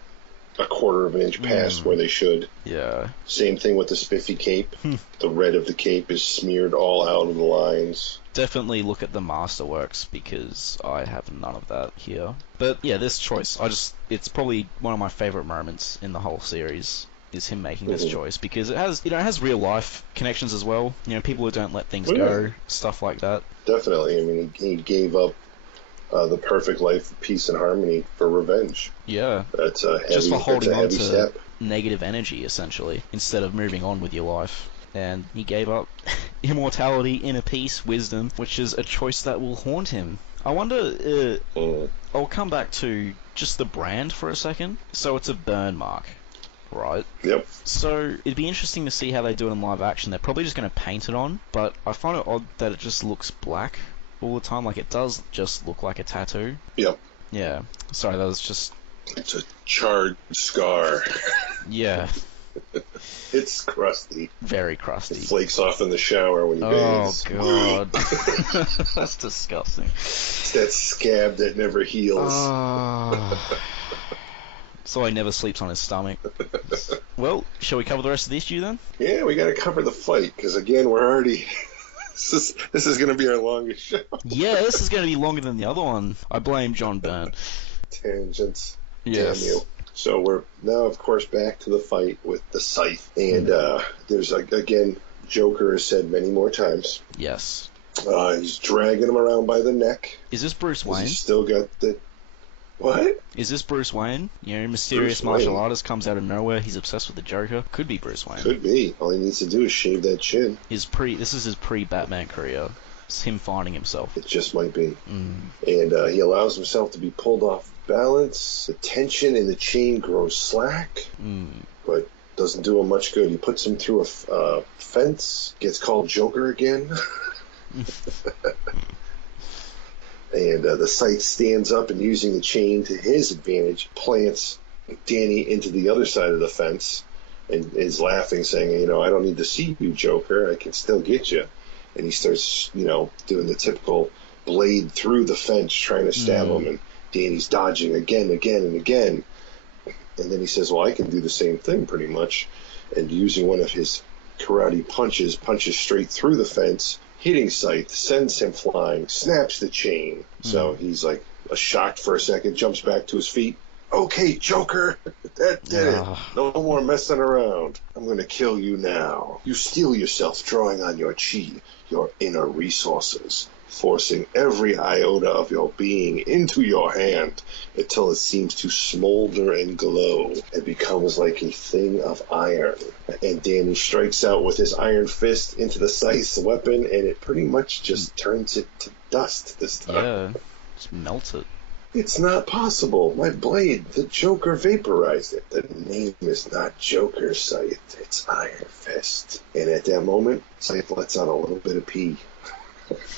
a quarter of an inch past where they should. Yeah. Same thing with the spiffy cape. The red of the cape is smeared all out of the lines. Definitely look at the masterworks, because I have none of that here. But yeah, this choice, it's probably one of my favorite moments in the whole series, is him making this choice, because it has real life connections as well. You know, people who don't let things go, stuff like that. Definitely. I mean, he gave up the perfect life of peace and harmony for revenge. Yeah. That's a heavy, just for holding on to step. Negative energy, essentially, instead of moving on with your life. And he gave up immortality, inner peace, wisdom, which is a choice that will haunt him. I wonder, I'll come back to just the brand for a second. So it's a burn mark, right? Yep. So it'd be interesting to see how they do it in live action. They're probably just going to paint it on, but I find it odd that it just looks black all the time. Like, it does just look like a tattoo. Yep. Yeah. Sorry, that was just... It's a charred scar. Yeah. It's crusty. Very crusty. It flakes off in the shower when you bathe. Oh, God. That's disgusting. It's that scab that never heals. So he never sleeps on his stomach. Well, shall we cover the rest of the issue then? Yeah, we got to cover the fight, because again, we're already... this is going to be our longest show. Yeah, this is going to be longer than the other one. I blame John Byrne. Tangents. Yes. Damn you. So we're now, of course, back to the fight with the scythe. And there's, again, Joker has said many more times. Yes. He's dragging him around by the neck. Is this Bruce Wayne? He's still got the... What? Is this Bruce Wayne? You know, mysterious martial artist comes out of nowhere. He's obsessed with the Joker. Could be Bruce Wayne. Could be. All he needs to do is shave that chin. This is his pre-Batman career. It's him finding himself. It just might be. And he allows himself to be pulled off balance. The tension in the chain grows slack, but doesn't do him much good. He puts him through a fence. Gets called Joker again. And the scythe stands up, and using the chain to his advantage, plants Danny into the other side of the fence and is laughing, saying, you know, I don't need to see you, Joker. I can still get you. And he starts, you know, doing the typical blade through the fence, trying to stab him. And Danny's dodging again. And then he says, well, I can do the same thing pretty much. And using one of his karate punches straight through the fence, hitting Scythe, sends him flying, snaps the chain. So he's like shocked for a second, jumps back to his feet. Okay, Joker, that did it. No more messing around. I'm going to kill you now. You steel yourself, drawing on your chi, your inner resources, forcing every iota of your being into your hand until it seems to smolder and glow. It becomes like a thing of iron. And Danny strikes out with his iron fist into the Scythe's weapon, and it pretty much just turns it to dust this time. Yeah, just melts it. It's not possible. My blade, the Joker vaporized it. The name is not Joker, Scythe. It's Iron Fist. And at that moment, Scythe lets out a little bit of pee. If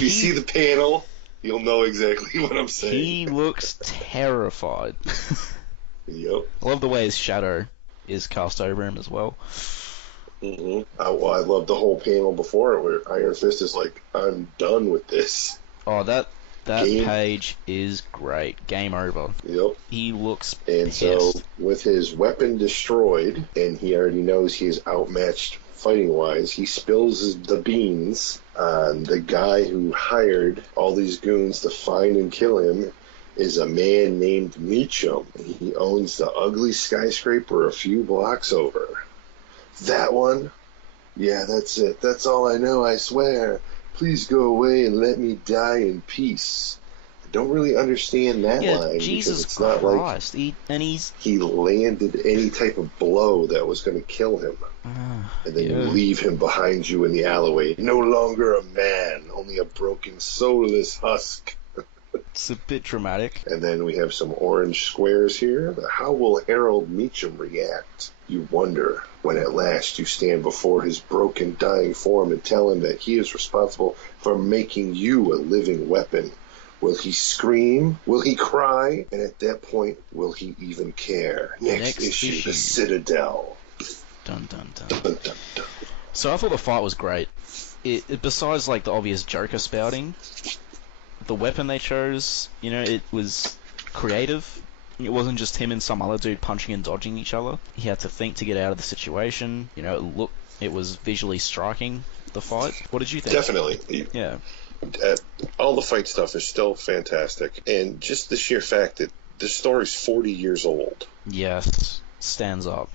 you see the panel, you'll know exactly what I'm saying. He looks terrified. Yep. I love the way his shadow is cast over him as well. Mm-hmm. I love the whole panel before it where Iron Fist is like, I'm done with this. Oh, that page is great. Game over. Yep. He looks pissed. So, with his weapon destroyed, and he already knows he's outmatched fighting-wise, he spills the beans on the guy who hired all these goons to find and kill him. Is a man named Meachum. He owns the ugly skyscraper a few blocks over. That one? Yeah, that's it. That's all I know, I swear. Please go away and let me die in peace. I don't really understand that line. Jesus because it's Christ. not like he landed any type of blow that was going to kill him. And then you leave him behind you in the alleyway. No longer a man, only a broken, soulless husk. It's a bit dramatic. And then we have some orange squares here. How will Harold Meachum react? You wonder when at last you stand before his broken, dying form and tell him that he is responsible for making you a living weapon. Will he scream? Will he cry? And at that point, will he even care? Next issue, The Citadel. Dun, dun, dun. Dun, dun, dun. So I thought the fight was great. It besides like the obvious Joker spouting, the weapon they chose, it was creative. It wasn't just him and some other dude punching and dodging each other. He had to think to get out of the situation. It was visually striking, the fight. What did you think? Definitely. Yeah. All the fight stuff is still fantastic. And just the sheer fact that the story's 40 years old. Yes. Stands up.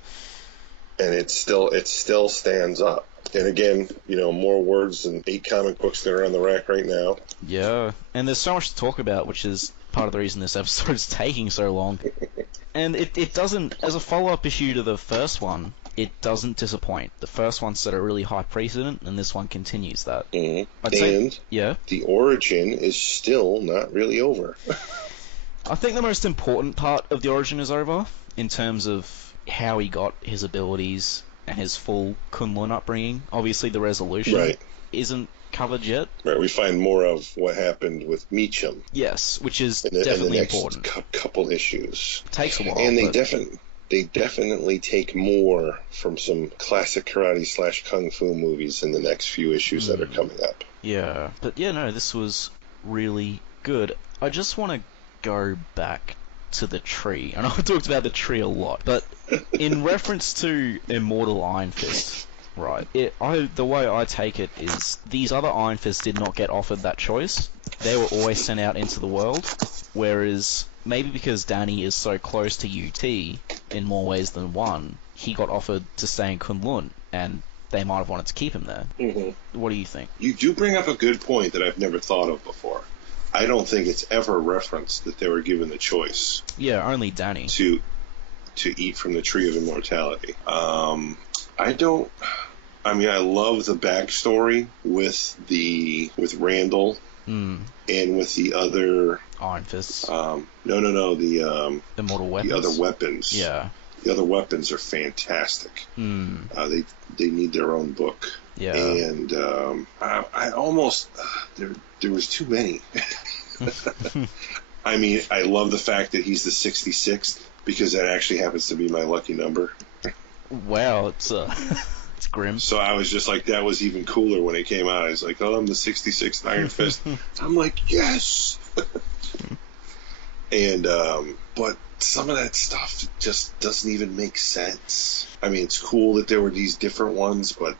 And it still stands up. And again, more words than 8 comic books that are on the rack right now. Yeah, and there's so much to talk about, which is part of the reason this episode is taking so long. And it doesn't, as a follow-up issue to the first one, it doesn't disappoint. The first one set a really high precedent, and this one continues that. Mm-hmm. The origin is still not really over. I think the most important part of the origin is over, in terms of how he got his abilities and his full Kun-lun upbringing. Obviously, the resolution isn't covered yet. Right, we find more of what happened with Meachum. Yes, which is definitely important. Couple issues. It takes a while. And they definitely take more from some classic karate / kung fu movies in the next few issues that are coming up. Yeah, but this was really good. I just want to go back to the tree. I know I talked about the tree a lot, but in reference to Immortal Iron Fist, right, the way I take it is these other Iron Fists did not get offered that choice. They were always sent out into the world, whereas maybe because Danny is so close to UT in more ways than one, he got offered to stay in Kun-lun, and they might have wanted to keep him there. Mm-hmm. What do you think? You do bring up a good point that I've never thought of before. I don't think it's ever referenced that they were given the choice. Yeah, only Danny. To eat from the Tree of Immortality. I love the backstory with Randall and with the other Iron Fists. No, the Immortal Weapons. The other weapons. Yeah. The other weapons are fantastic. They need their own book. Yeah. And I almost there was too many. I love the fact that he's the 66th because that actually happens to be my lucky number. Wow, it's it's grim. So I was just like, that was even cooler when it came out. I was like, oh, I'm the 66th Iron Fist. I'm like, yes. And but some of that stuff just doesn't even make sense. I mean, it's cool that there were these different ones, but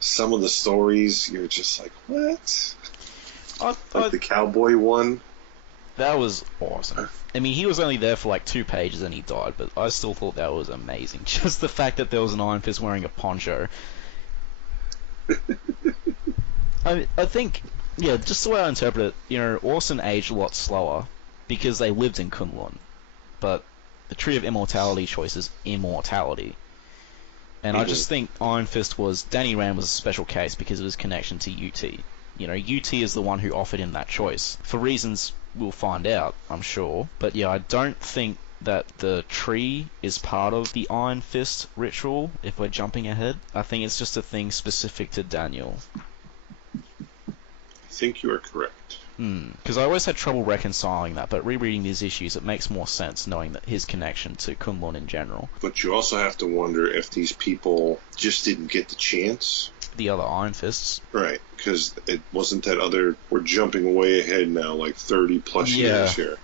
some of the stories, you're just like, what? Like the cowboy one. That was awesome. I mean, he was only there for like 2 pages and he died, but I still thought that was amazing. Just the fact that there was an Iron Fist wearing a poncho. I think, yeah, just the way I interpret it, you know, Orson aged a lot slower because they lived in Kun-lun, but the Tree of Immortality choice is immortality. And I just think Iron Fist Danny Rand was a special case because of his connection to UT. You know, UT is the one who offered him that choice. For reasons we'll find out, I'm sure. But yeah, I don't think that the tree is part of the Iron Fist ritual, if we're jumping ahead. I think it's just a thing specific to Daniel. I think you are correct. Because I always had trouble reconciling that, but rereading these issues, it makes more sense knowing that his connection to Kun-lun in general. But you also have to wonder if these people just didn't get the chance. The other Iron Fists. Right, because it wasn't that other... We're jumping way ahead now, like 30 plus years here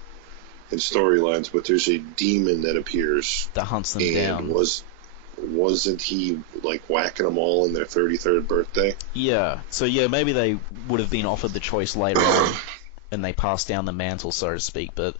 in storylines, but there's a demon that appears. That hunts them down. Wasn't he, like, whacking them all in their 33rd birthday? Yeah, so yeah, maybe they would have been offered the choice later on, and they passed down the mantle, so to speak, but,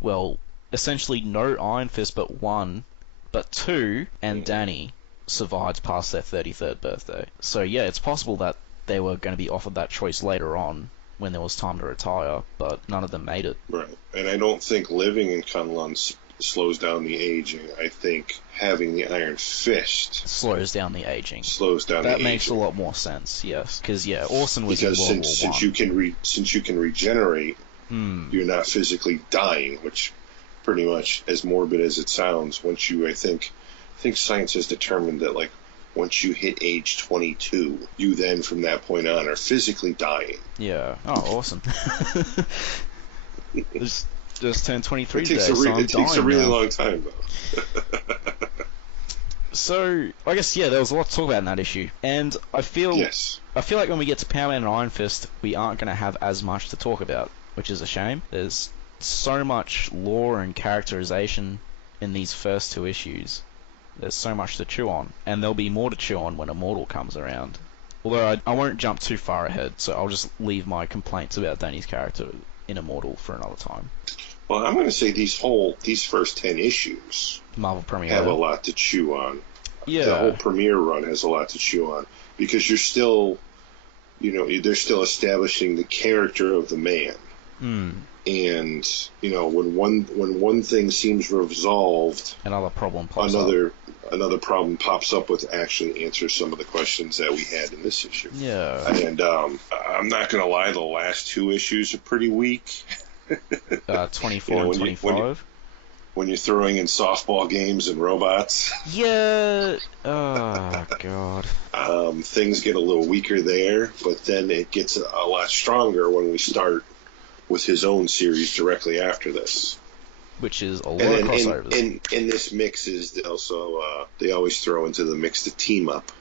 well, essentially no Iron Fist but one, but two, and Danny survived past their 33rd birthday. So yeah, it's possible that they were going to be offered that choice later on, when there was time to retire, but none of them made it. Right, and I don't think living in Kun-lun slows down the aging. I think having the Iron Fist slows down the aging. That makes a lot more sense. Yes, because yeah, Orson was because in World War I. since you can regenerate, you're not physically dying, which pretty much, as morbid as it sounds, once you I think science has determined that like once you hit age 22, you then from that point on are physically dying. Yeah. Oh, awesome. Just turned 23 today, it takes a really long time, though. So, I guess, yeah, there was a lot to talk about in that issue. And I feel like when we get to Power Man and Iron Fist, we aren't going to have as much to talk about, which is a shame. There's so much lore and characterization in these first 2 issues. There's so much to chew on. And there'll be more to chew on when Immortal comes around. Although I won't jump too far ahead, so I'll just leave my complaints about Danny's character in Immortal for another time. Well, I'm going to say these first 10 issues Marvel Premiere have a lot to chew on. Yeah. The whole Premiere run has a lot to chew on because you're still, they're still establishing the character of the man. And when one thing seems resolved, another problem pops up. Another problem pops up with actually answers some of the questions that we had in this issue. Yeah. And I'm not going to lie, the last 2 issues are pretty weak. 24 and 25. When you're throwing in softball games and robots. Yeah. Oh, God. Things get a little weaker there, but then it gets a lot stronger when we start with his own series directly after this. Which is a lot of crossovers. And this mix is also, they always throw into the mix the team up.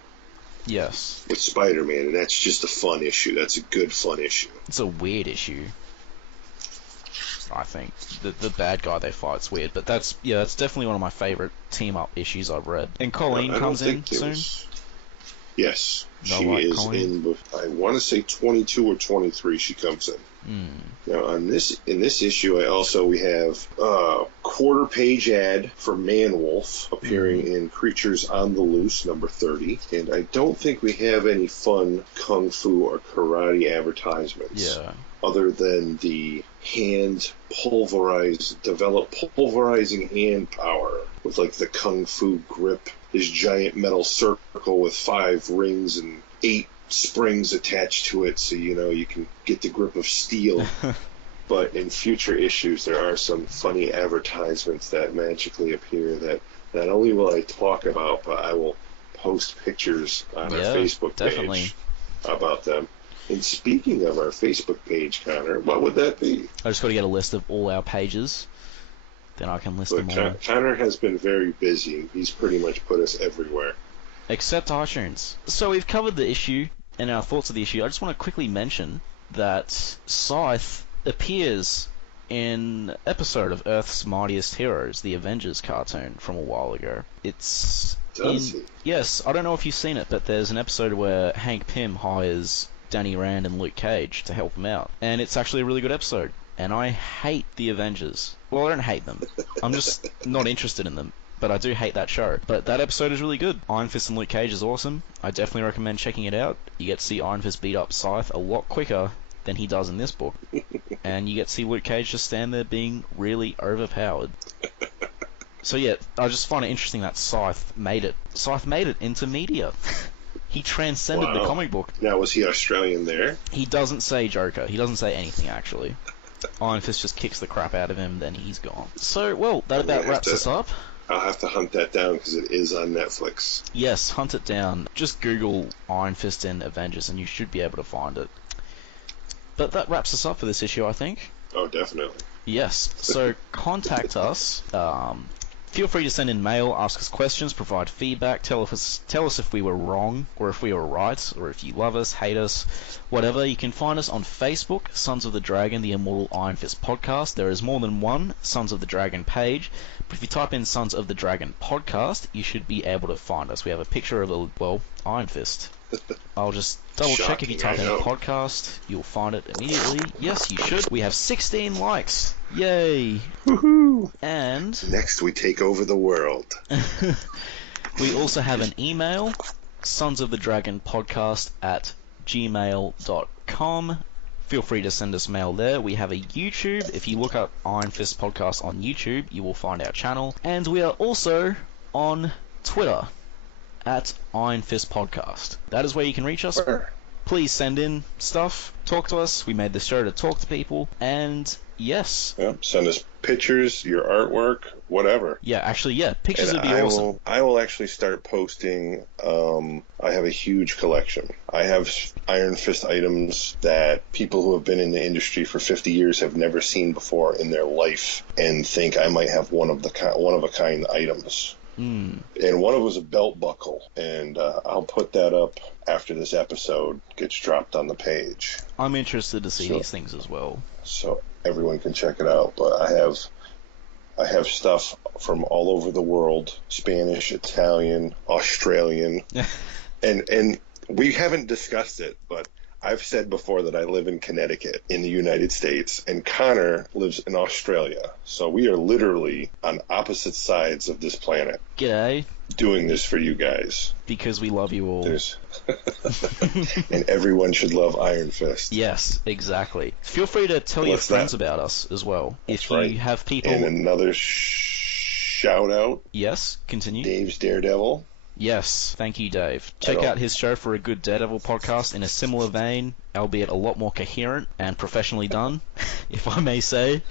Yes. With Spider-Man, and that's just a fun issue. That's a good fun issue. It's a weird issue. I think the bad guy they fight's weird, but that's definitely one of my favorite team up issues I've read. And Colleen comes in soon. Yes, she is Colleen? In. I want to say 22 or 23. She comes in. Now in this issue, we have a quarter-page ad for Man-Wolf appearing in Creatures on the Loose number 30, and I don't think we have any fun kung fu or karate advertisements. Yeah. Other than the develop pulverizing hand power with like the kung fu grip, this giant metal circle with 5 rings and 8 springs attached to it, so you can get the grip of steel. But in future issues, there are some funny advertisements that magically appear that not only will I talk about, but I will post pictures on our Facebook page about them. And speaking of our Facebook page, Connor, what would that be? I just got to get a list of all our pages. Then I can list them all. Connor has been very busy. He's pretty much put us everywhere. Except iTunes. So we've covered the issue and our thoughts of the issue. I just want to quickly mention that Scythe appears in episode of Earth's Mightiest Heroes, the Avengers cartoon from a while ago. It's Yes, I don't know if you've seen it, but there's an episode where Hank Pym hires Danny Rand and Luke Cage to help him out, and it's actually a really good episode. And I hate the Avengers. Well, I don't hate them. I'm just not interested in them. But I do hate that show. But that episode is really good. Iron Fist and Luke Cage is awesome. I definitely recommend checking it out. You get to see Iron Fist beat up Scythe a lot quicker than he does in this book. And you get to see Luke Cage just stand there being really overpowered. So yeah, I just find it interesting that Scythe made it. Scythe made it into media. He transcended the comic book. Now, was he Australian there? He doesn't say Joker. He doesn't say anything, actually. Iron Fist just kicks the crap out of him, then he's gone. So, well, that about wraps us up. I'll have to hunt that down because it is on Netflix. Yes, hunt it down. Just Google Iron Fist and Avengers and you should be able to find it. But that wraps us up for this issue, I think. Oh, definitely. Yes, so contact us. Feel free to send in mail, ask us questions, provide feedback, tell us if we were wrong, or if we were right, or if you love us, hate us, whatever. You can find us on Facebook, Sons of the Dragon, the Immortal Iron Fist podcast. There is more than one Sons of the Dragon page, but if you type in Sons of the Dragon podcast, you should be able to find us. We have a picture of a, well, Iron Fist. I'll just double check. If you type in a podcast, you'll find it immediately. Yes, you should. We have 16 likes. Yay! Woohoo! And next we take over the world. We also have an email, sonsofthedragonpodcast@gmail.com. Feel free to send us mail there. We have a YouTube. If you look up Iron Fist Podcast on YouTube, you will find our channel. And we are also on Twitter at Iron Fist Podcast. That is where you can reach us. Please send in stuff, talk to us. We made this show to talk to people, and yes. Yep, send us pictures, your artwork, whatever. Yeah, actually, yeah, pictures would be awesome. I will actually start posting. I have a huge collection. I have Iron Fist items that people who have been in the industry for 50 years have never seen before in their life, and think I might have one of a kind items. And one of them was a belt buckle, and I'll put that up after this episode gets dropped on the page. I'm interested to see these things as well, so everyone can check it out. But I have stuff from all over the world: Spanish, Italian, Australian, and we haven't discussed it, but I've said before that I live in Connecticut in the United States, and Connor lives in Australia. So we are literally on opposite sides of this planet. G'day. Doing this for you guys. Because we love you all. And everyone should love Iron Fist. Yes, exactly. Feel free to tell your friends about us as well. That's if you have people... And another shout out. Yes, continue. Dave's Daredevil. Yes, thank you, Dave. Check out his show for a good Daredevil podcast in a similar vein, albeit a lot more coherent and professionally done, if I may say.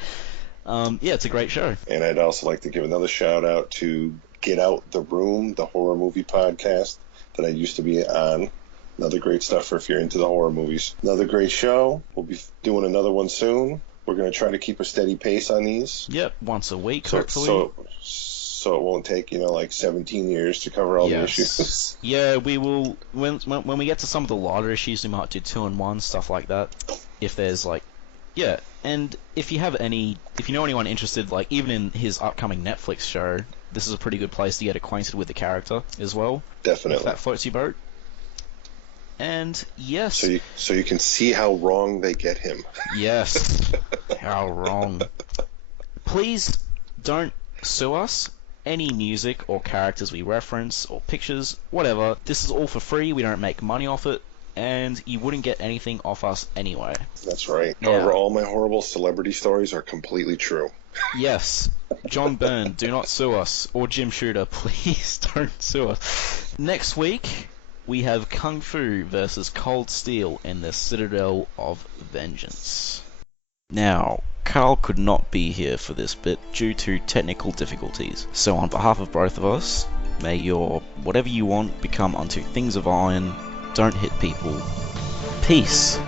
Yeah, it's a great show. And I'd also like to give another shout out to Get Out the Room, the horror movie podcast that I used to be on. Another great stuff for if you're into the horror movies. Another great show. We'll be doing another one soon. We're going to try to keep a steady pace on these. Yep, once a week, hopefully. So it won't take, like 17 years to cover all the issues. Yeah, we will. When we get to some of the lighter issues, we might do 2-in-1, stuff like that. If there's and if you know anyone interested, even in his upcoming Netflix show, this is a pretty good place to get acquainted with the character as well. Definitely. If that floats your boat. And yes. So you can see how wrong they get him. Yes. How wrong. Please don't sue us. Any music or characters we reference or pictures, whatever, this is all for free. We don't make money off it, and you wouldn't get anything off us anyway. That's right. Yeah. However, all my horrible celebrity stories are completely true. Yes. John Byrne, do not sue us. Or Jim Shooter, please don't sue us. Next week, we have Kung Fu versus Cold Steel in the Citadel of Vengeance. Now, Carl could not be here for this bit due to technical difficulties. So on behalf of both of us, may your whatever you want become unto things of iron. Don't hit people. Peace.